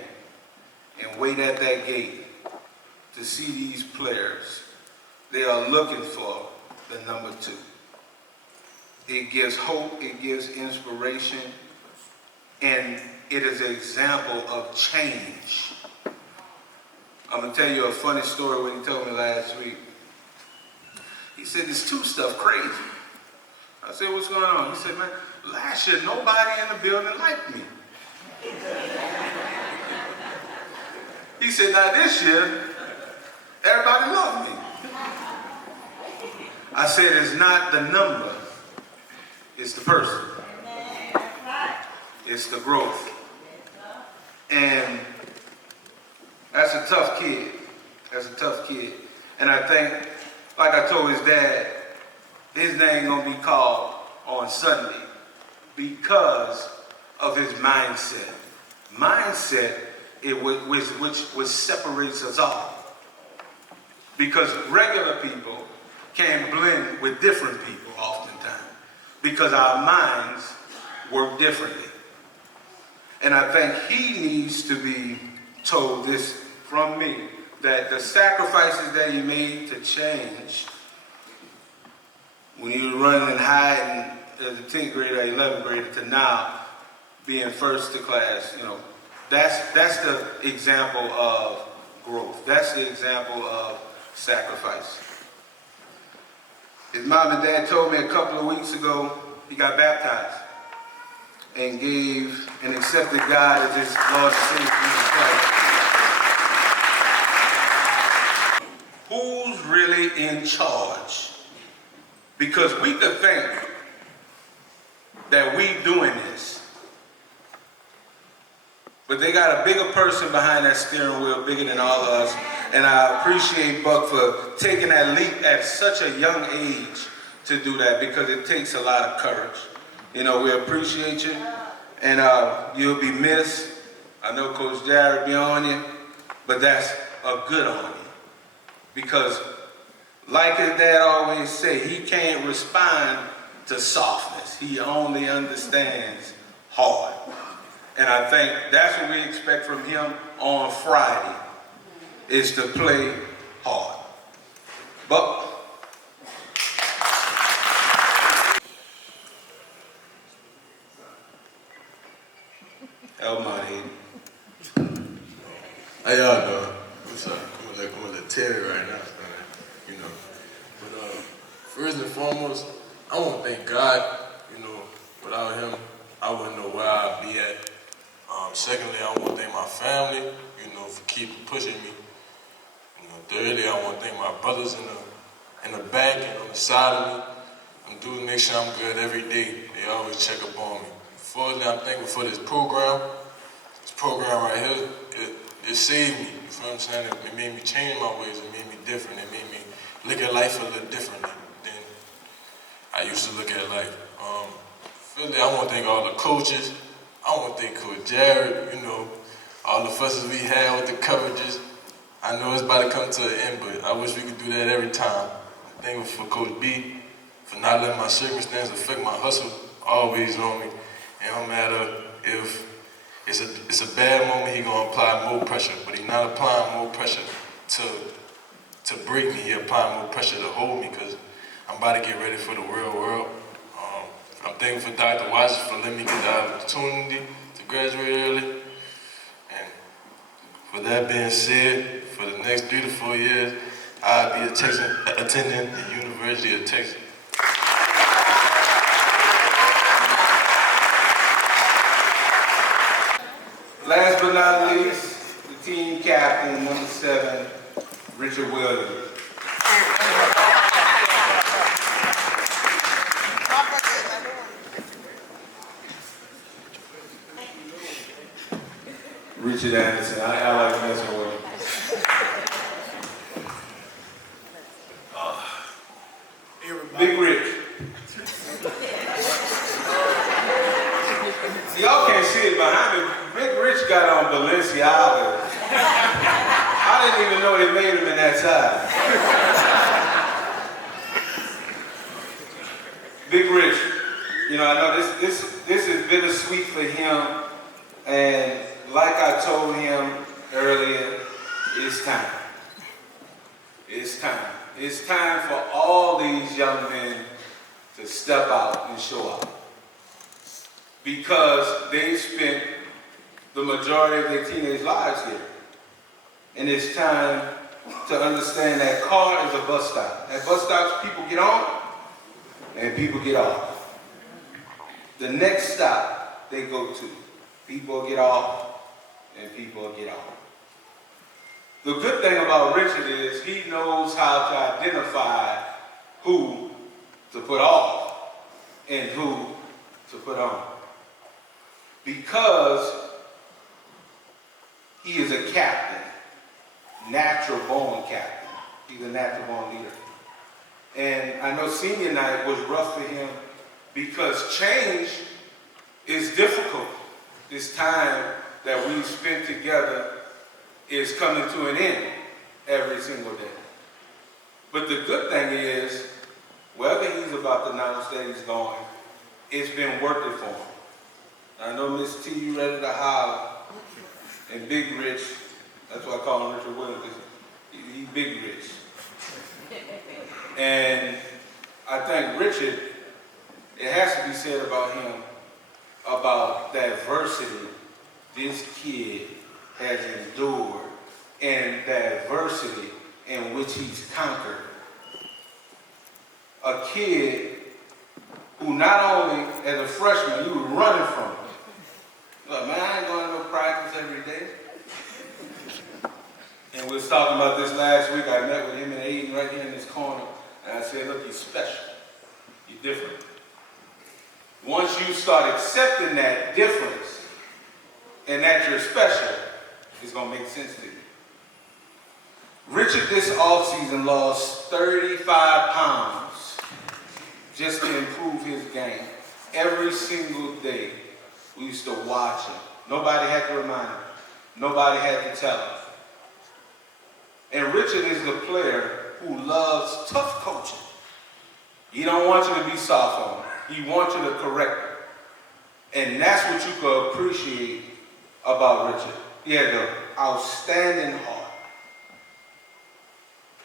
and wait at that gate to see these players, they are looking for the number 2. It gives hope, it gives inspiration, and it is an example of change. I'm going to tell you a funny story what he told me last week. He said, this 2 stuff crazy. I said, what's going on? He said, man, last year nobody in the building liked me. He said, now this year, everybody loved me. I said, it's not the number, it's the person. It's the growth. And that's a tough kid. That's a tough kid. And I think, like I told his dad, his name gonna be called on Sunday because of his mindset. Mindset which separates us all. Because regular people can blend with different people oftentimes, because our minds work differently. And I think he needs to be told this from me, that the sacrifices that he made to change when he was running and hiding as a 10th grader or 11th grader to now being first to class, that's the example of growth. That's the example of sacrifice. His mom and dad told me a couple of weeks ago he got baptized and gave and accepted God as his Lord and Savior, Jesus Christ. Who's really in charge? Because we could think that we doing this, but they got a bigger person behind that steering wheel, bigger than all of us. And I appreciate Buck for taking that leap at such a young age to do that, because it takes a lot of courage. We appreciate you, and you'll be missed. I know Coach Jared be on you, but that's a good on you. Because like his dad always say, he can't respond to softness. He only understands hard. And I think that's what we expect from him on Friday, is to play hard. But help my head. How y'all doing? What's up? I'm a little Terry right now, But first and foremost, I want to thank God. Without him, I wouldn't know where I'd be at. Secondly, I want to thank my family, for keeping pushing me. Thirdly, I want to thank my brothers in the back and on the side of me. I'm doing make sure I'm good every day. They always check up on me. Fourthly, I'm thankful for this program. This program right here, it saved me. You feel what I'm saying? It made me change my ways. It made me different. It made me look at life a little differently than I used to look at life. Fifthly, I want to thank all the coaches. I want to thank Coach Jared, all the fusses we had with the coverages. I know it's about to come to an end, but I wish we could do that every time. I'm thankful for Coach B for not letting my circumstances affect my hustle, always on me. It don't matter if it's a bad moment, he gonna apply more pressure, but he not applying more pressure to break me. He applying more pressure to hold me, because I'm about to get ready for the real world. I'm thankful for Dr. Watson for letting me get the opportunity to graduate early. And with that being said, for the next 3 to 4 years, I'll be attending the University of Texas. Last but not least, the team captain, number 7, Richard Williams. Richard Anderson, I like messing with him. Big Rich. See, y'all can't see it behind me. Big Rich got on Balenciaga. I didn't even know they made him in that size. Big Rich, I know this is bittersweet for him, and like I told him earlier, it's time. It's time. It's time for all these young men to step out and show up. Because they spent the majority of their teenage lives here. And it's time to understand that car is a bus stop. At bus stops, people get on and people get off. The next stop they go to, people get off and people get off. The good thing about Richard is he knows how to identify who to put off and who to put on. Because he is a captain, natural born captain. He's a natural born leader. And I know senior night was rough for him because change is difficult. It's time that we spent together is coming to an end every single day. But the good thing is, wherever he's about to announce that he's going, it's been working for him. I know Miss T, you ready to holler, and Big Rich, that's why I call him Richard Williams, because he's Big Rich. And I think Richard, it has to be said about him, about the adversity this kid has endured and the adversity in which he's conquered. A kid who not only, as a freshman, you were running from him. Look, man, I ain't going to no practice every day. And we was talking about this last week. I met with him and Aiden right here in this corner. And I said, look, you're special. You're different. Once you start accepting that difference and that you're special, it's going to make sense to you. Richard this offseason lost 35 pounds just to improve his game. Every single day, we used to watch him. Nobody had to remind him. Nobody had to tell him. And Richard is the player who loves tough coaching. He don't want you to be soft on him. He wants you to correct him. And that's what you could appreciate about Richard. He had an outstanding heart.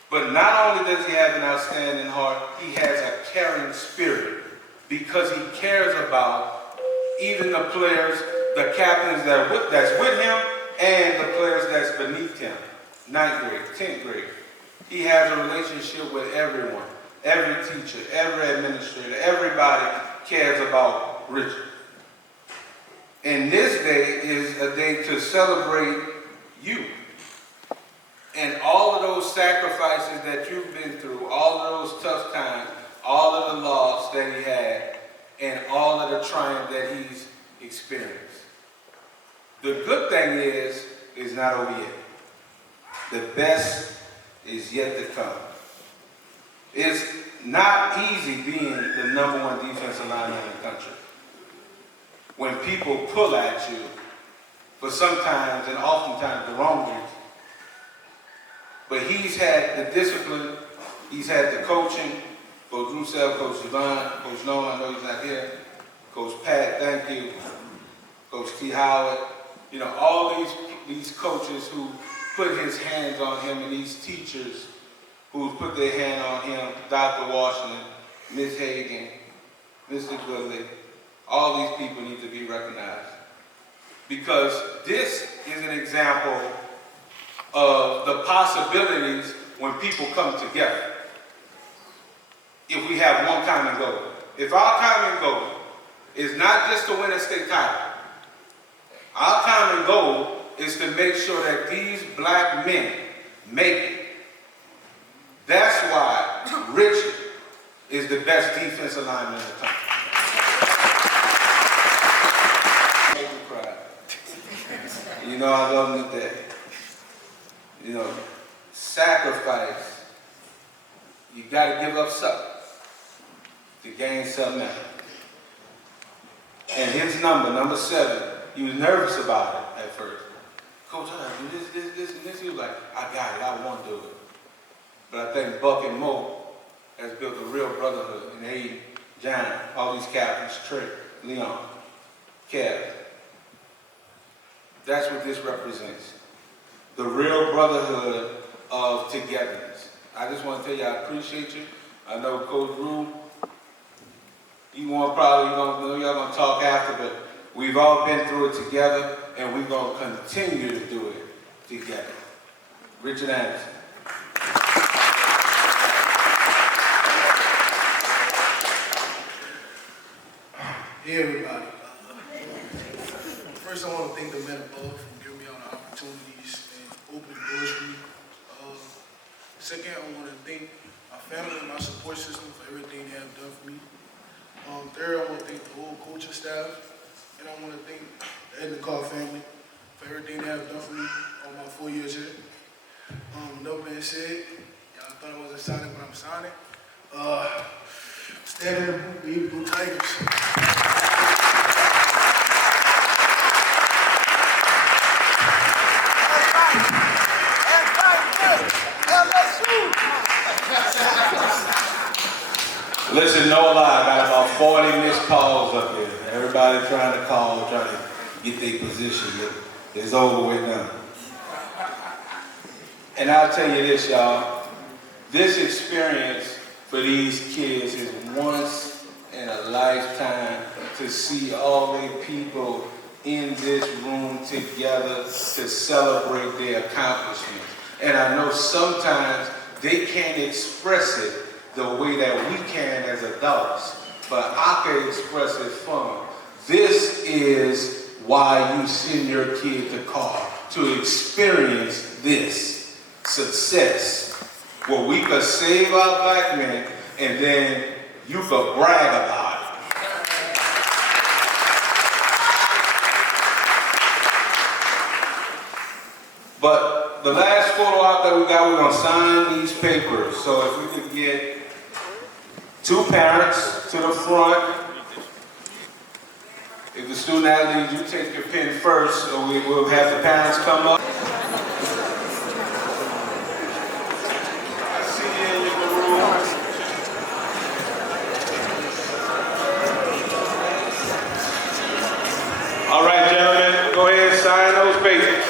But not only does he have an outstanding heart, he has a caring spirit because he cares about even the players, the captains that's with him, and the players that's beneath him. 9th grade, 10th grade. He has a relationship with everyone, every teacher, every administrator, everybody cares about Richard. And this day is a day to celebrate you. And all of those sacrifices that you've been through, all of those tough times, all of the loss that he had, and all of the triumph that he's experienced. The good thing is not over yet. The best is yet to come. It's not easy being the #1 defensive lineman in the country. When people pull at you for sometimes and oftentimes the wrong reason. But he's had the discipline, he's had the coaching, Coach Roussel, Coach Devon, Coach Nolan, I know he's not here, Coach Pat, thank you, Coach T. Howard, you know, all these coaches who put his hands on him and these teachers who put their hand on him, Dr. Washington, Ms. Hagan, Mr. Goodley, all these people need to be recognized. Because this is an example of the possibilities when people come together. If we have one common goal. If our common goal is not just to win a state title, our common goal is to make sure that these black men make it. That's why Richard is the best defensive lineman in the country. Make me cry. You know I love him to death. You know, sacrifice. You got to give up something to gain something else. And his number 7, he was nervous about it at first. Coach, I gotta do this, and this. He was like, I got it, I want to do it. But I think Buck and Mo has built a real brotherhood. And Aiden, John, all these captains, Trey, Leon, Kev. That's what this represents. The real brotherhood of togetherness. I just want to tell you I appreciate you. I know Coach Rue, y'all gonna talk after, but we've all been through it together, and we're gonna continue to do it together. Richard Anderson. Hey everybody. First I want to thank the men above for giving me all the opportunities and opening doors for me. Second, I want to thank my family and my support system for everything they have done for me. Third, I want to thank the whole coaching staff, and I want to thank the Edna Karr family for everything they have done for me all my 4 years here. No being said, y'all thought I wasn't signing, but I'm signing. Standing in the booth, baby, Blue Tigers. 40 missed calls up here. Everybody trying to call, trying to get their position. It's over with now. And I'll tell you this, y'all. This experience for these kids is once in a lifetime to see all the people in this room together to celebrate their accomplishments. And I know sometimes they can't express it the way that we can as adults, but I can express it for them. This is why you send your kid to college, to experience this success, where we could save our black men and then you could brag about it. But the last photo op that we got, we're gonna sign these papers. So if we could get 2 parents to the front. If the student athletes, you take your pen first, so we will have the parents come up. I see you in the room. All right, gentlemen, go ahead and sign those papers.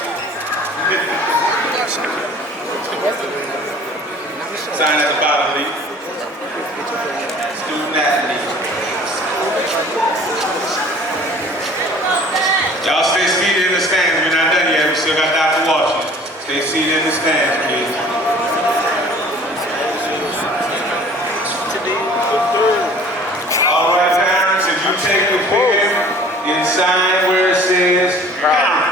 Sign at the bottom, please. Student athlete. Y'all stay seated in the stands. We're not done yet. We still got Dr. Washington. Stay seated in the stands, please. All right, parents, if you take the pen and sign where it says count.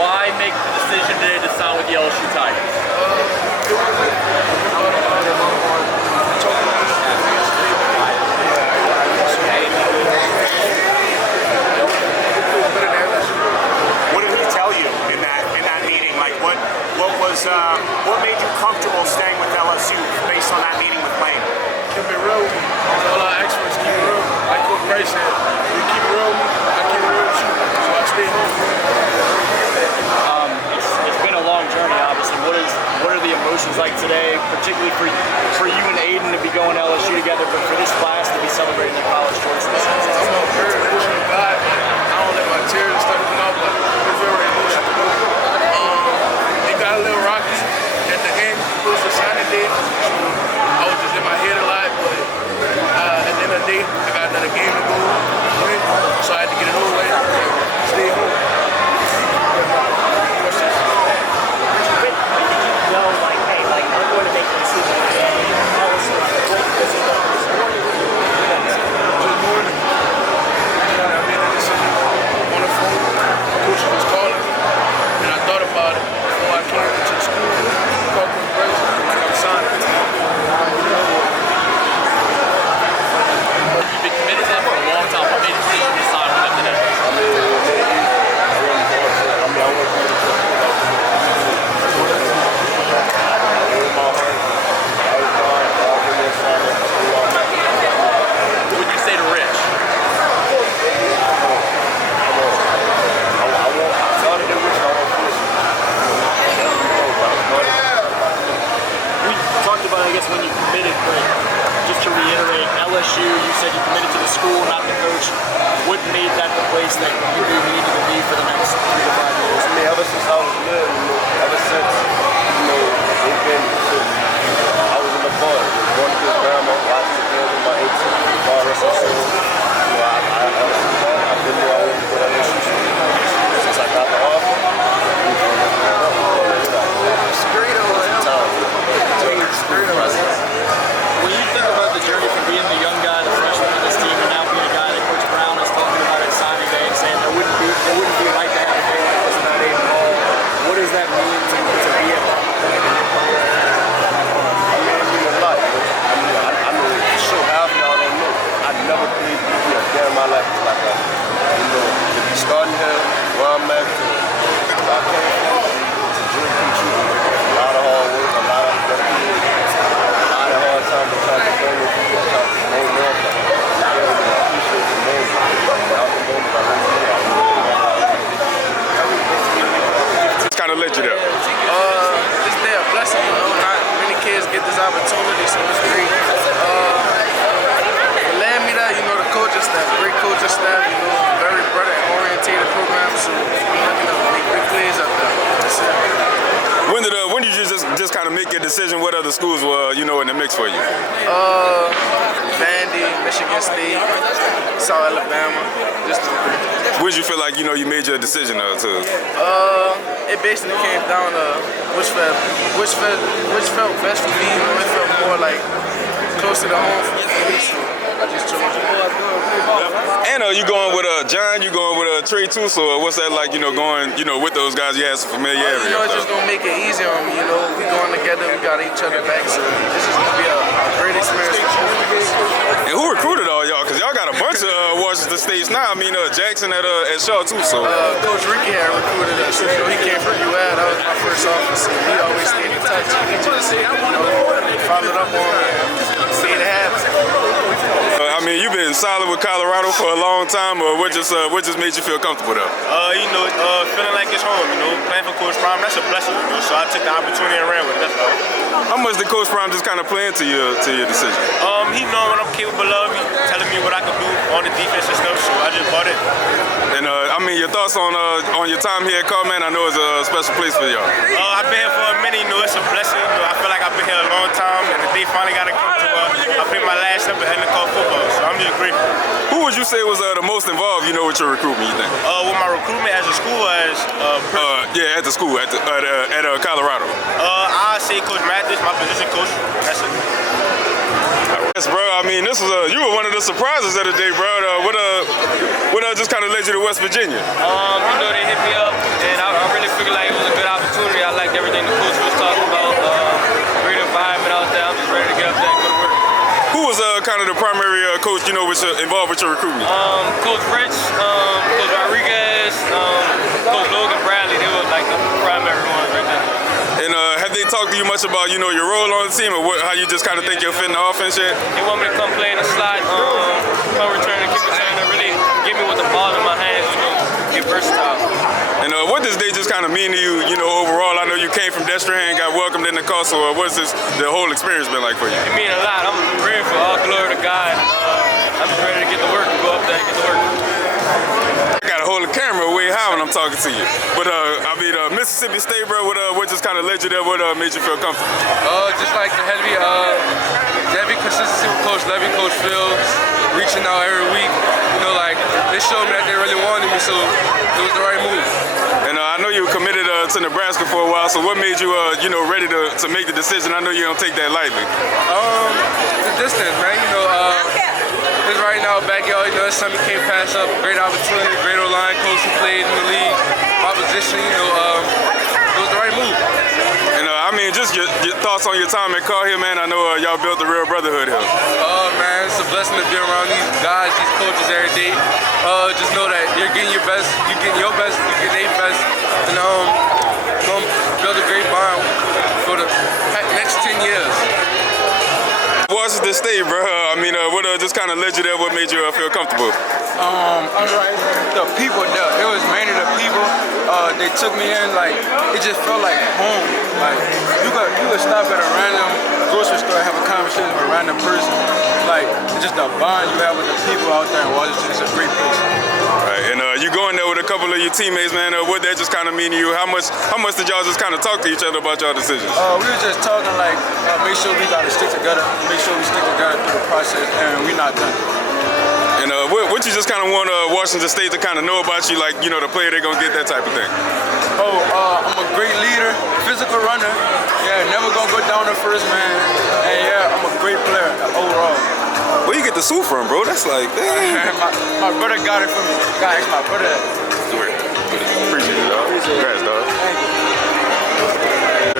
Why make the decision today to sign with the LSU Tigers? What did he tell you in that meeting? Like what made you comfortable staying with LSU based on that meeting with Lane? Keep it real. All our experts keep it real. Like Coach Bryce said, you keep it real, I keep it real with you. So I stay home. It's been a long journey, obviously. What are the emotions like today, particularly for you and Aiden to be going to LSU together, but for this class to be celebrating their college choice? I'm very emotional guy. I don't let my tears and stuff come out, but I'm very emotional. It got a little rocky at the end, close to signing day. I was just in my head a lot, but at the end of the day, I got another game to go win, so I had to get it over with and stay home. I'm going to make a decision today. How was it? Just morning. coach. What made that the place that you really needed to be for the next 3 to 5 years? I mean, ever since I was little, ever since, they've been since I was in the bar, going to his grandma, watching the games with my 18, bar wrestling shows. Ever since that, I've been where I want to go to LSU. Since I got the offer, When you think about the journey from being the young guy, the freshman on this team, and now being a guy that Coach Brown is talking about at signing day and saying there wouldn't be a right to have a day like this without Aiden Hall, what does that mean to be at that point in your career? I mean, it means a lot. I know for sure half of y'all don't know. I never played DB a day in my life like that. To be starting here, where I'm at, to I came from, to dream come true. A lot of hard work, a lot of dedication, a lot of hard time to try to bring it, to try to name up. I appreciate the name. It's kind of led you there. This day a blessing, not many kids get this opportunity, so it's great. It led me there, the coaching staff, great coaching staff, very brother orientated program, so make big plays up there. That's it. When did you just kind of make your decision? What other schools were in the mix for you? Vandy, Michigan State, South Alabama. Where did you feel like you made your decision to? It basically came down to which felt best for me. It felt more like closer to home for me. So I just chose it. And you going with John? You going with Trey too? So what's that like? Going with those guys? You had some familiarity. It's just gonna make it easier on me. We going together. We got each other back. So this is gonna be a great experience for both of us. And who recruited all y'all? Cause y'all got a bunch of Washington States now. I mean, Jackson at Shaw too. So Coach Ricky had recruited us. He came from UAD. That was my first officer. He always stayed in touch. He just followed up on me and made it happen. I mean, you've been solid with Colorado for a long time. What just made you feel comfortable though? Feeling like it's home. Playing for Coach Brown, that's a blessing. So I took the opportunity and ran with it. That's all. How much did Coach Brown just kind of play into your decision? He know what I'm capable of. He telling me what I can do on the defense and stuff. So I just bought it. And your thoughts on your time here at Carr, man? I know it's a special place for y'all. I've been here for a minute. It's a blessing. I feel like I've been here a long time, and the day finally got to come to. I played my last step at Edna Karr football, so I'm just grateful. Who would you say was the most involved, with your recruitment, you think? With my recruitment as a school, as at the school, at Colorado. I say Coach Mathis, my position coach. That's it. Yes, bro. I mean, this was you were one of the surprises of the day, bro. What just kind of led you to West Virginia? They hit me up, and I really figured like it was a good opportunity. I liked everything the coach was talking about. Great environment out there. I'm just ready to get up there and go to work. Who was kind of the primary coach, involved with your recruitment? Coach Rich, Coach Rodriguez, Coach Logan Bradley. They were like the primary ones right there. And have they talked to you much about, your role on the team or how you just kind of think you'll fit in the offense yet? They want me to come play in the slot, come return and kick return, and really get me with the ball in my hands, get versatile. And what does they just kind of mean to you, overall? I know you came from Destrehan and got welcomed in the Karr, so what's the whole experience been like for you? It means a lot. I'm praying for all glory to God. I'm just ready to get to work and go up there and get to work. I gotta hold the camera way high when I'm talking to you. But Mississippi State, bro, what just kind of led you there? What made you feel comfortable? Just like the heavy consistency with Coach Levy, Coach Fields, reaching out every week. They showed me that they really wanted me, so it was the right move. And I know you were committed to Nebraska for a while, so what made you, ready to make the decision? I know you don't take that lightly. The distance, man. This right now, backyard, it's something you can't pass up. Great opportunity, great O-line, coach who played in the league. My position, it was the right move. And just your thoughts on your time at Karr here, man. I know y'all built a real brotherhood here. Man, it's a blessing to be around these guys, these coaches every day. Just know that you're getting your best, you're getting your best, you're getting their best, and going to build a great bond for the next 10 years. Washington State, bro. What just kind of led you there? What made you feel comfortable? The people there. It was mainly the people. They took me in it just felt like home. You could stop at a random grocery store and have a conversation with a random person. Like, it's just the bond you have with the people out there in Washington. It's a great place. Right, and you going there with a couple of your teammates, man. What that just kind of mean to you? How much did y'all just kind of talk to each other about y'all decisions? We were just talking like, make sure we gotta stick together. Make sure we stick together through the process, and we're not done. And what you just kind of want Washington State to kind of know about you, like, you know, the player they're gonna get, that type of thing? I'm a great leader, physical runner. Yeah, never gonna go down the first man. And yeah, I'm a great player overall. Where you get the suit from, bro? That's like, dang. my brother got it for me. Gotta ask my brother. Appreciate it, dog. Congrats, dog.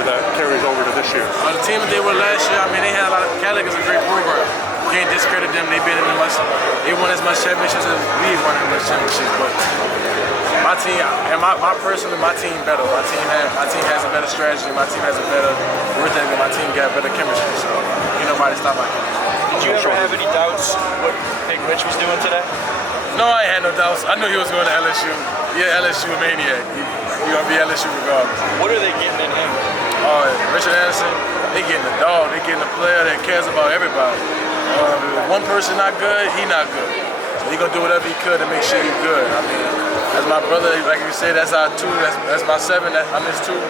That carries over to this year. The team that they were last year, I mean, they had a lot of. Catholic is a great program. Can't discredit them. They've been in they won as much championships as we've won as much championships. But my team, and my team better. My team has a better strategy. My team has a better work ethic. My team got better chemistry. So ain't nobody stop my team. Did you ever have any doubts what Big Rich was doing today? No, I had no doubts. I knew he was going to LSU. Yeah, LSU maniac. He gonna be LSU regardless. What are they getting in him? Richard Anderson, they getting a dog. They getting a player that cares about everybody. If one person not good, he not good. So he gonna do whatever he could to make sure he's good. I mean, as my brother, like you said, that's our 2. That's my 7. I'm his 2. You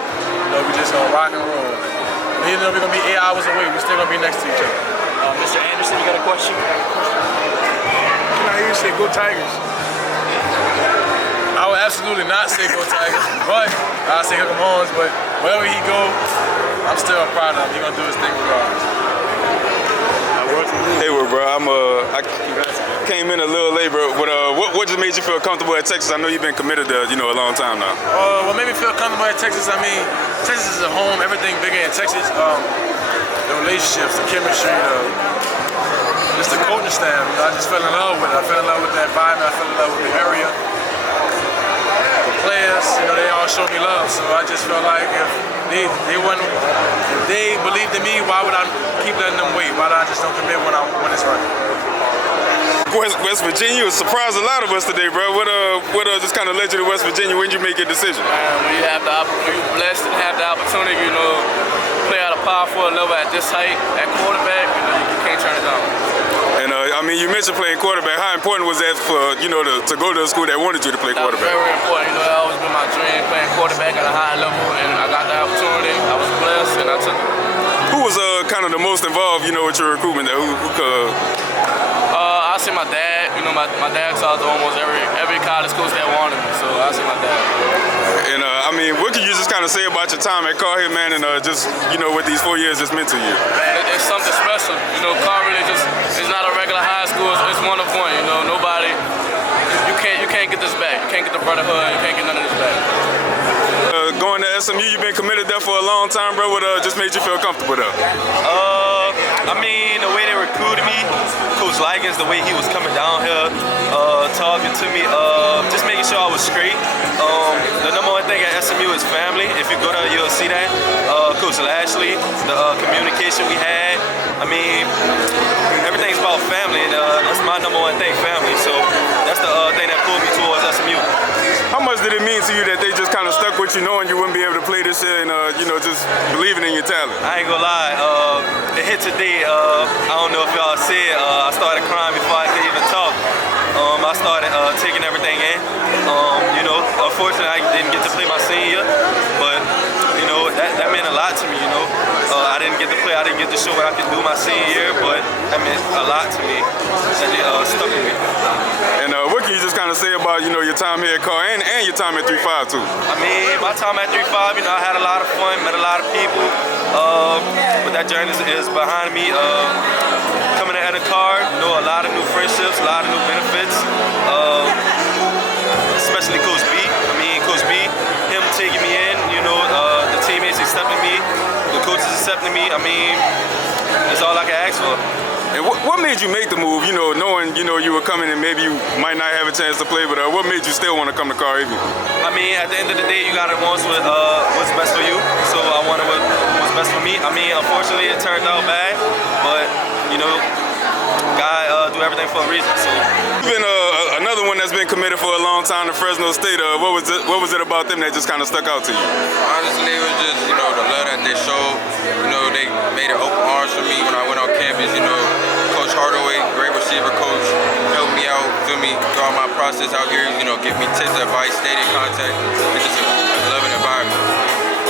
know, we just gonna rock and roll. Even though we're gonna be 8 hours away, we still gonna be next to each other. Mr. Anderson, you got a question? Can I hear you say go Tigers? I would absolutely not say go Tigers, but I'll say hook 'em horns. But wherever he go, I'm still proud of him. He gonna do his thing regardless. Haywood, bro, I came in a little late, bro. But what just made you feel comfortable at Texas? I know you've been committed there, you know, a long time now. What made me feel comfortable at Texas? I mean, Texas is a home. Everything bigger in Texas. The relationships, the chemistry, just the coaching staff. You know, I just fell in love with it. I fell in love with the environment. I fell in love with the area. The players, you know, they all showed me love. So I just felt like if they believed in me, why would I keep letting them wait? Why don't I just don't commit when it's right? West Virginia surprised a lot of us today, bro. What just kind of led you to West Virginia? When did you make your decision? When you're blessed and have the opportunity, you know, play at a Power 4 level at this height, at quarterback, you know, you can't turn it down. And I mean, you mentioned playing quarterback. How important was that for, you know, to go to a school that wanted you to play quarterback? Very important. You know, that always been my dream, playing quarterback at a high level, and I got the opportunity. I was blessed, and I took it. Who was kind of the most involved, you know, with your recruitment there? Who could? I say my dad. You know, my dad talked to almost every college coach that wanted me, so I say my dad. And I mean, what can you just kind of say about your time at Karr here, man, and just, you know, what these 4 years just meant to you? Man, it's something special. You know, Karr really it's not a regular high school. It's one of one. You know, nobody. You can't get this back. You can't get the brotherhood. You can't get none of this back. Going to SMU, you've been committed there for a long time, bro. What just made you feel comfortable there? I mean, the way they recruited me, Coach Likens, the way he was coming down here, talking to me, just making sure I was straight. The number one thing at SMU is family. If you go there, you'll see that. Coach Lashley, the communication we had. I mean, everything's about family, and that's my number one thing, family. So that's the thing that pulled me towards SMU. How much did it mean to you that they just kind of stuck with you, knowing you wouldn't be able to play this year, and you know, just believing in your talent? I ain't gonna lie. It hit today. I don't know if y'all see it. I started crying before I could even talk. I started taking everything in. You know, unfortunately, I didn't get to play my senior year, but you know, that meant a lot to me. You know, I didn't get to play. I didn't get to show what I could do my senior year, but that meant a lot to me. And it stuck with me. And what can you just kind of say about, you know, your time here at Karr and your time at 3-5 too? I mean, my time at 3-5, you know, I had a lot of fun, met a lot of people. But that journey is behind me. Coming to Edna Karr, you know, a lot of new friendships, a lot of new benefits. Especially Coach B. I mean, Coach B, him taking me in, you know, the teammates accepting me, the coaches accepting me. I mean, that's all I can ask for. And what made you make the move, you know, knowing, you know, you were coming and maybe you might not have a chance to play, but what made you still want to come to Karr even? I mean, at the end of the day, you got to want what's best for you. So I wanted what's best for me. I mean, unfortunately, it turned out bad, but, you know, God do everything for a reason. So You've been another one that's been committed for a long time to Fresno State. What was it about them that just kind of stuck out to you? Honestly, it was just, the love that they showed. They made it open arms for me when I went on campus. Coach Hardaway, great receiver coach, helped me out, throughout my process out here, give me tips, advice, stayed in contact. It's just a loving environment.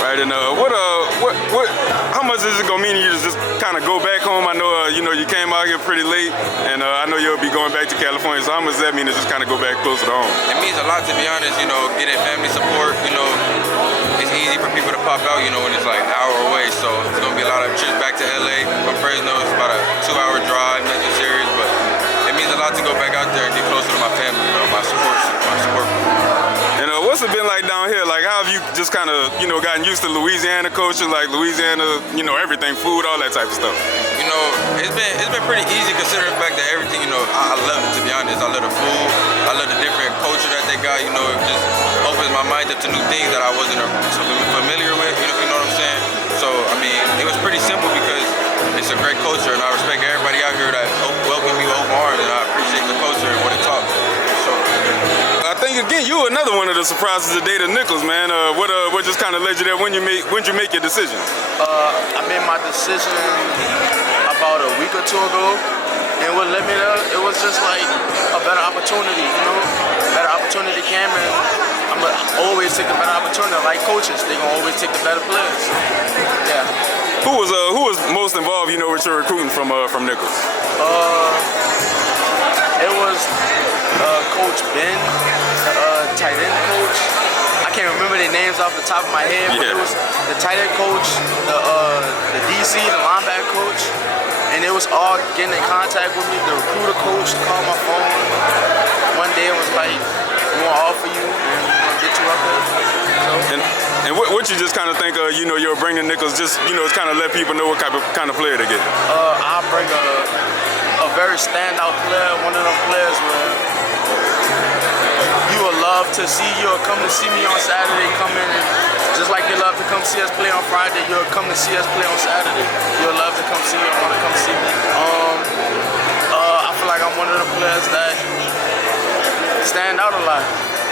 Right, and how much is it gonna mean to you to just kind of go back home? I know, you came out here pretty late, and I know you'll be going back to California. So how much does that mean to just kind of go back closer to home? It means a lot, to be honest. Getting family support. It's easy for people to pop out. When it's like an hour away. So it's gonna be a lot of trips back to LA from Fresno. It's about a 2-hour drive, nothing serious, but it means a lot to go back out there and get closer to my family. My support. And what's it been like down here? Like, how have you just kind of, gotten used to Louisiana culture, like Louisiana, everything, food, all that type of stuff? It's been pretty easy considering the fact that everything, I love it, to be honest. I love the food. I love the different culture that they got. It just opens my mind up to new things that I wasn't so familiar with. You know what I'm saying? So, it was pretty simple because it's a great culture, and I respect everybody out here that welcomed me with open arms, and I appreciate the culture and what it taught me. So, I think again, you were another one of the surprises today, the Nichols, man. What just kind of led you there? When you make your decision? I made my decision about a week or two ago, and what led me there, it was just like a better opportunity, better opportunity came, and I'm gonna always take the better opportunity. Like coaches, they gonna always take the better players. Yeah. Who was most involved, with your recruiting from Nichols? It was Coach Ben, tight end coach. I can't remember their names off the top of my head, but it was the tight end coach, the DC, the linebacker coach, and it was all getting in contact with me. The recruiter coach called my phone one day and was like, "We want to offer you and we want to get you up there." So, and what you just kind of think of, you're bringing Nichols, just it's kind of let people know what kind of player to get. I bring a very standout player, one of them players where you would love to see. You'll come to see me on Saturday, come in, and just like you love to come see us play on Friday, you'll come to see us play on Saturday. You'll love to come see me, want to come see me. I feel like I'm one of the players that stand out a lot.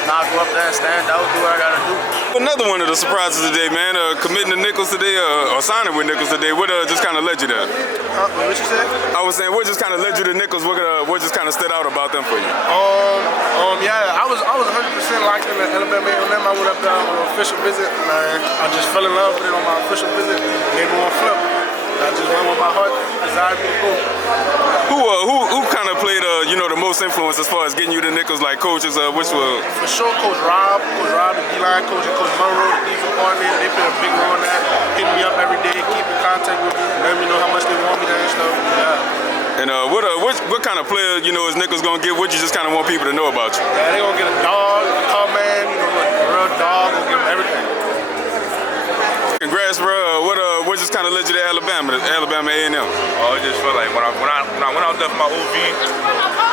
Now I go up there and stand out, do what I gotta do. Another one of the surprises today, man. Committing to Nichols today, or signing with Nichols today. What just kind of led you there? What you said? I was saying, what just kind of led you to Nichols? What just kind of stood out about them for you? Yeah, I was 100% locked in the Alabama A&M. I went up there on an official visit, and I just fell in love with it on my official visit. Gave me one flip. I just went with my heart, desired me to go. Who kind of played the most influence as far as getting you to Nichols, like coaches? Which was for sure Coach Rob, the D-line coach, and Coach Monroe, the defensive coordinator. They played a big role in that, hitting me up every day, keeping contact with me, letting me know how much they want me there and stuff. Yeah. And what kind of player is Nichols gonna get? What you just kind of want people to know about you? Yeah, they gonna get a dog, a tall man, a real dog, gonna give them everything. Congrats, bro. What just kind of led you to Alabama A&M? Oh, it just felt like when I went out there for my OV,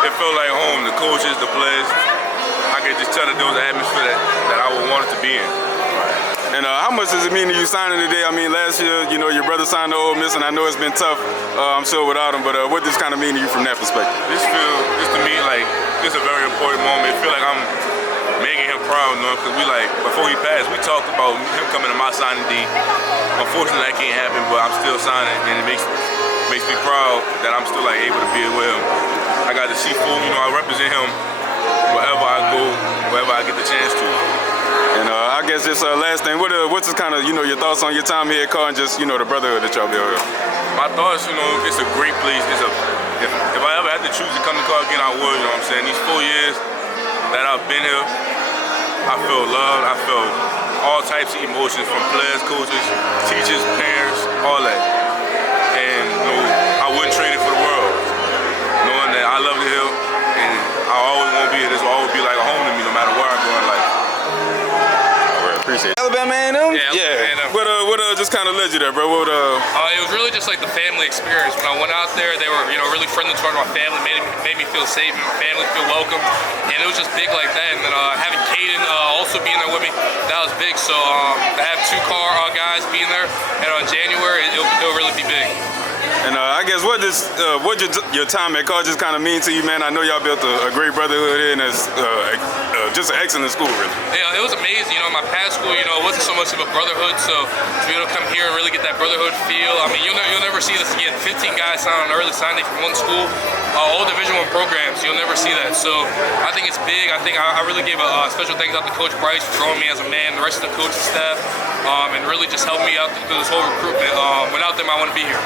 it felt like home. The coaches, the players, I could just tell that there was an atmosphere that I would want it to be in. And how much does it mean to you signing today? Last year, your brother signed to Ole Miss, and I know it's been tough, I'm sure, without him. But what does this kind of mean to you from that perspective? This to me like this is a very important moment. I feel like I'm making him proud, because before he passed, we talked about him coming to my signing day. Unfortunately, that can't happen, but I'm still signing, and it makes me proud that I'm still able to be with him. I got to see full, I represent him wherever I go, wherever I get the chance to. And I guess this last thing, what's just kind of your thoughts on your time here at Carr and just the brotherhood that y'all built here? My thoughts, it's a great place. If I ever had to choose to come to Carr again, I would. You know what I'm saying? These 4 years that I've been here, I felt loved. I felt all types of emotions from players, coaches, teachers, parents, all that. And I wouldn't trade it for the world. Knowing that I love it here and I always want to be here. This will always be like a home to me, no matter where I go in life. Appreciate it. Alabama A&M? Yeah. What just kind of led you there, bro? What It was really just like the family experience. When I went out there, they were, really friendly toward my family, made me feel safe, and my family feel welcome, and it was just big like that. And then having Kaden also being there with me, that was big. So to have two guys being there, and on January, it'll really be big. And I guess what your time at college just kind of mean to you, man? I know y'all built a great brotherhood here, and it's just an excellent school, really. Yeah, it was amazing. My past school, it wasn't so much of a brotherhood, so to be able to come here and really get that brotherhood feel. I mean, you'll never see this again. 15 guys sign on an early sign day from one school, all Division I programs. You'll never see that. So I think it's big. I think I really gave a special thanks out to Coach Bryce for growing me as a man, the rest of the coaching staff, and really just helped me out through this whole recruitment. Without them, I wouldn't be here.